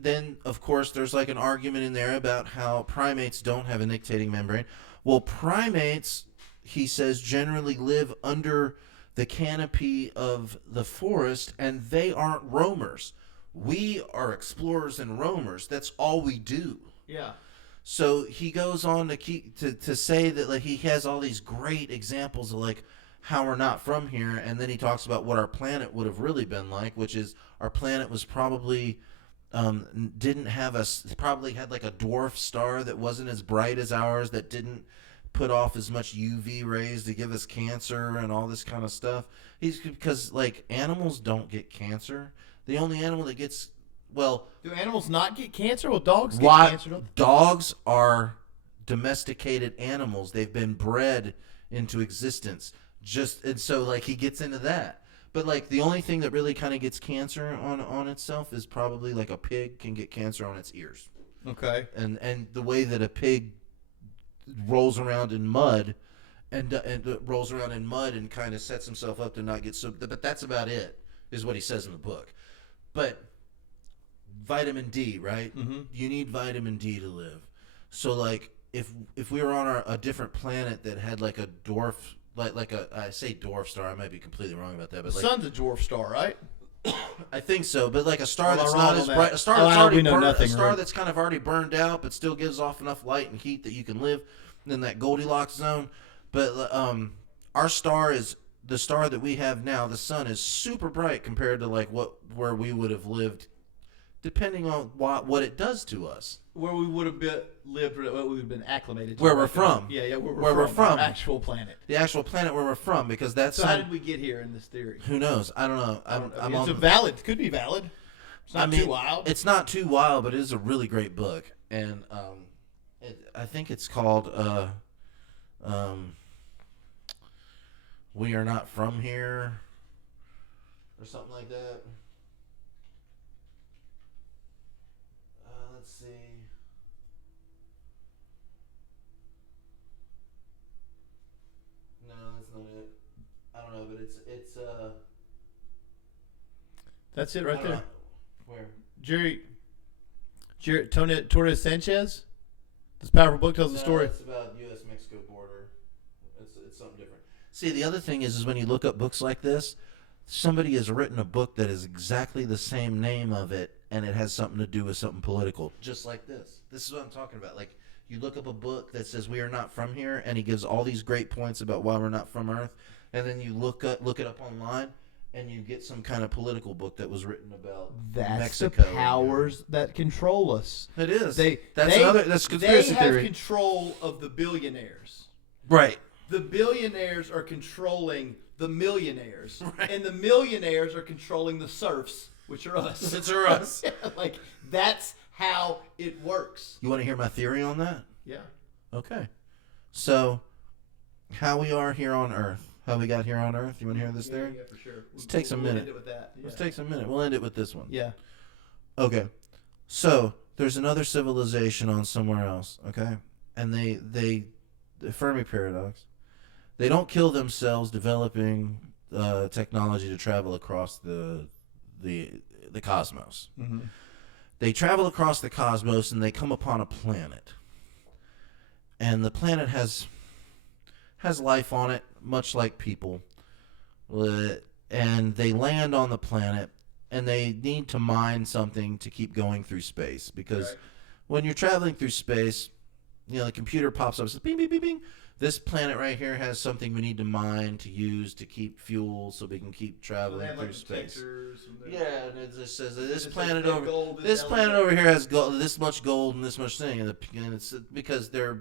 then of course there's like an argument in there about how primates don't have a nictitating membrane. Well, primates, he says, generally live under the canopy of the forest, and they aren't roamers. We are explorers and roamers. That's all we do. Yeah. So he goes on to say that like he has all these great examples of like how we're not from here, and then he talks about what our planet would have really been like, which is our planet was probably probably had like a dwarf star that wasn't as bright as ours, that didn't put off as much UV rays to give us cancer and all this kind of stuff. Because like animals don't get cancer. The only animal that gets, well... Do animals not get cancer? Well, dogs get cancer, don't they? Dogs are domesticated animals. They've been bred into existence. And so, like, he gets into that. But, like, the only thing that really kind of gets cancer on itself is probably, like, a pig can get cancer on its ears. Okay. And the way that a pig rolls around in mud and kind of sets himself up to not get so... But that's about it, is what he says in the book. But vitamin D, right? Mm-hmm. You need vitamin D to live. So, like, if we were on a different planet that had like a dwarf, I say dwarf star, I might be completely wrong about that, but the sun's a dwarf star, right? I think so, but like a star that's I'm not wrong as on bright, that. a star that's already burned, nothing, a star right? that's kind of already burned out, but still gives off enough light and heat that you can live in that Goldilocks zone. But our star is the star that we have now. The sun is super bright compared to like where we would have lived depending on what it does to us. Where we would have lived, what we've been acclimated to. Where we're from. Yeah, Where where we're we're from. Our actual planet. The actual planet where we're from, because that's So how did we get here in this theory? who knows? I don't know. It's a valid. It could be valid. It's not too wild. It's not too wild, but it is a really great book, and I think it's called "We Are Not From Here" or something like that. Let's see. No, that's not it. I don't know, but it's That's it I right don't there. know. Where? Jerry Torres Sanchez. This powerful book tells the story. It's about U.S.-Mexico border. It's something different. See, the other thing is when you look up books like this, somebody has written a book that is exactly the same name of it, and it has something to do with something political, just like this. This is what I'm talking about. Like, you look up a book that says "We Are Not From Here," and he gives all these great points about why we're not from Earth, and then you look it up online, and you get some kind of political book that was written about That's Mexico. the powers that control us. It is. That's conspiracy they have theory. control of the billionaires. Right. The billionaires are controlling the millionaires, Right. and the millionaires are controlling the serfs, which are us. It's us. Like that's how it works. You want to hear my theory on that? Yeah. Okay. So, how we are here on Earth. How we got here on Earth. You want to hear this theory? Yeah, for sure. Let's take some minute. End it with that. Let's take some minute. We'll end it with this one. Yeah. Okay. So, there's another civilization on somewhere else, okay? And the Fermi paradox. They don't kill themselves developing technology to travel across the cosmos. Mm-hmm. They travel across the cosmos and they come upon a planet. And the planet has life on it, much like people. And they land on the planet and they need to mine something to keep going through space. Because Right. when you're traveling through space, the computer pops up and says, bing, bing, bing, bing. This planet right here has something we need to mine to use to keep fuel so we can keep traveling through space. Yeah, and it just says that this planet over here has gold, this much gold and this much thing, and it's because they're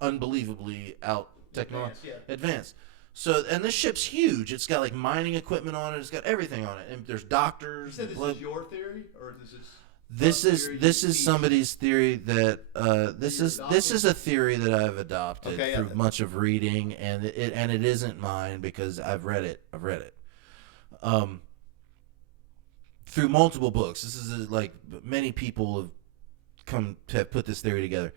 unbelievably advanced. So, and this ship's huge. It's got like mining equipment on it. It's got everything on it, and there's doctors. You said this is your theory, or this is somebody's theory that this is a theory that I've adopted through much of reading, and it isn't mine because I've read it through multiple books. This is like many people have put this theory together.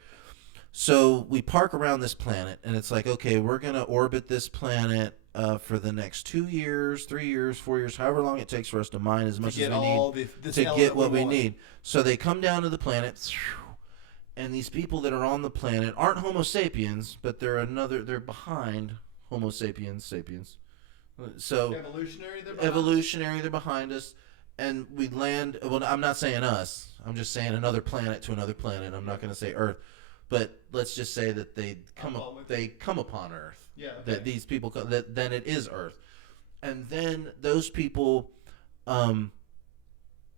So we park around this planet, and it's like, okay, we're gonna orbit this planet for the next 2 years, 3 years, 4 years, however long it takes for us to mine as much as we need to get what we need. So they come down to the planet, and these people that are on the planet aren't Homo sapiens, but they're behind Homo sapiens. So evolutionary, they're behind us, and we land. Well, I'm not saying us. I'm just saying another planet to another planet. I'm not going to say Earth, but let's just say that they come upon Earth. Yeah. Okay. That these people then it is Earth, and then those people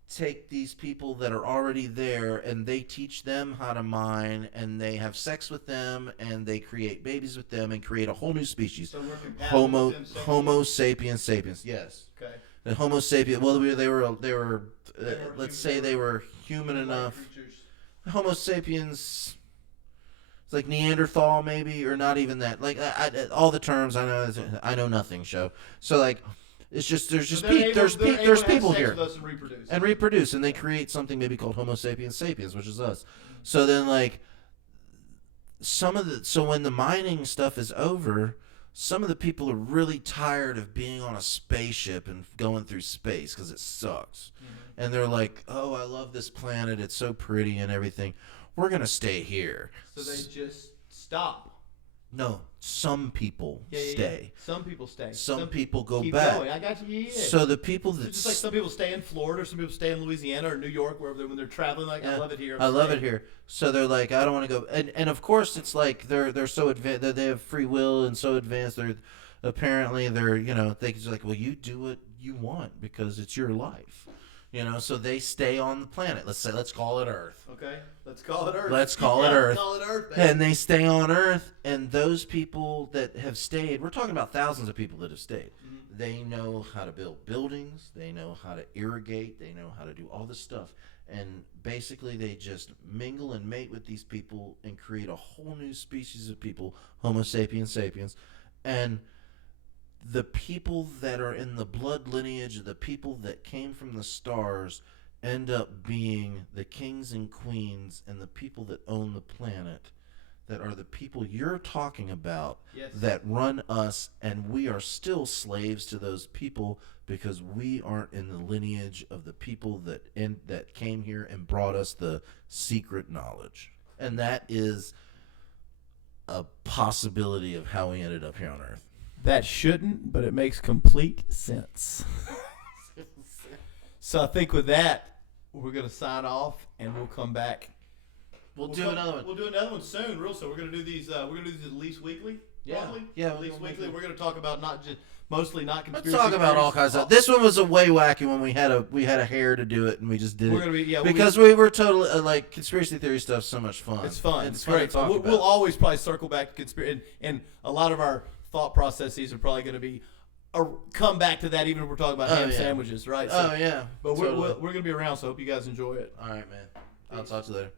take these people that are already there and they teach them how to mine, and they have sex with them, and they create babies with them and create a whole new species. So we're compatible with them Homo sapiens. Yes. Okay. The Homo sapiens. Well, they were let's say they were human enough. Homo sapiens. It's like Neanderthal, maybe, or not even that. Like all the terms I know nothing. Show. So like, it's just there's people here and reproduce, and they create something maybe called Homo sapiens sapiens, which is us. So then like when the mining stuff is over, some of the people are really tired of being on a spaceship and going through space because it sucks, and they're like, oh, I love this planet, it's so pretty and everything. We're gonna stay here. So they just stop. No, some people stay. Yeah. Some people stay. Some people go keep back. Going. I got you. Yeah. So the people that just like some people stay in Florida, or some people stay in Louisiana or New York, wherever when they're traveling. Like, I love it here. I love it here. So they're like, I don't want to go. And of course, it's like they're so advanced that they have free will and so advanced. They're apparently they just like, well, you do what you want because it's your life. So they stay on the planet. Let's call it Earth. Okay, let's call it Earth. Let's call it Earth. Call it Earth, baby. And they stay on Earth, and those people that have stayed, we're talking about thousands of people that have stayed. Mm-hmm. They know how to build buildings. They know how to irrigate. They know how to do all this stuff. And basically, they just mingle and mate with these people and create a whole new species of people, Homo sapiens sapiens. And the people that are in the blood lineage of the people that came from the stars end up being the kings and queens and the people that own the planet, that are the people you're talking about, yes, that run us, and we are still slaves to those people because we aren't in the lineage of the people that came here and brought us the secret knowledge. And that is a possibility of how we ended up here on Earth. That shouldn't, but it makes complete sense. So I think with that, we're going to sign off, and we'll come back. We'll do another one. We'll do another one soon, real soon. We're going to do these. We're going to do these at least weekly. Yeah. Probably. Yeah, At least weekly. We're going to talk about mostly not Let's conspiracy. talk about theories. all kinds of. This one was a way wacky when we had a hair to do it, and we just did We're it gonna be because we were totally like conspiracy theory stuff's so much fun. It's fun. It's It's fun to great. talk We'll about. always probably circle back to conspiracy, and a lot of our thought processes are probably going to be come back to that, even if we're talking about ham sandwiches, right? So, Oh yeah. but totally. we're going to be around, so I hope you guys enjoy it. All right, man. I'll talk to you later.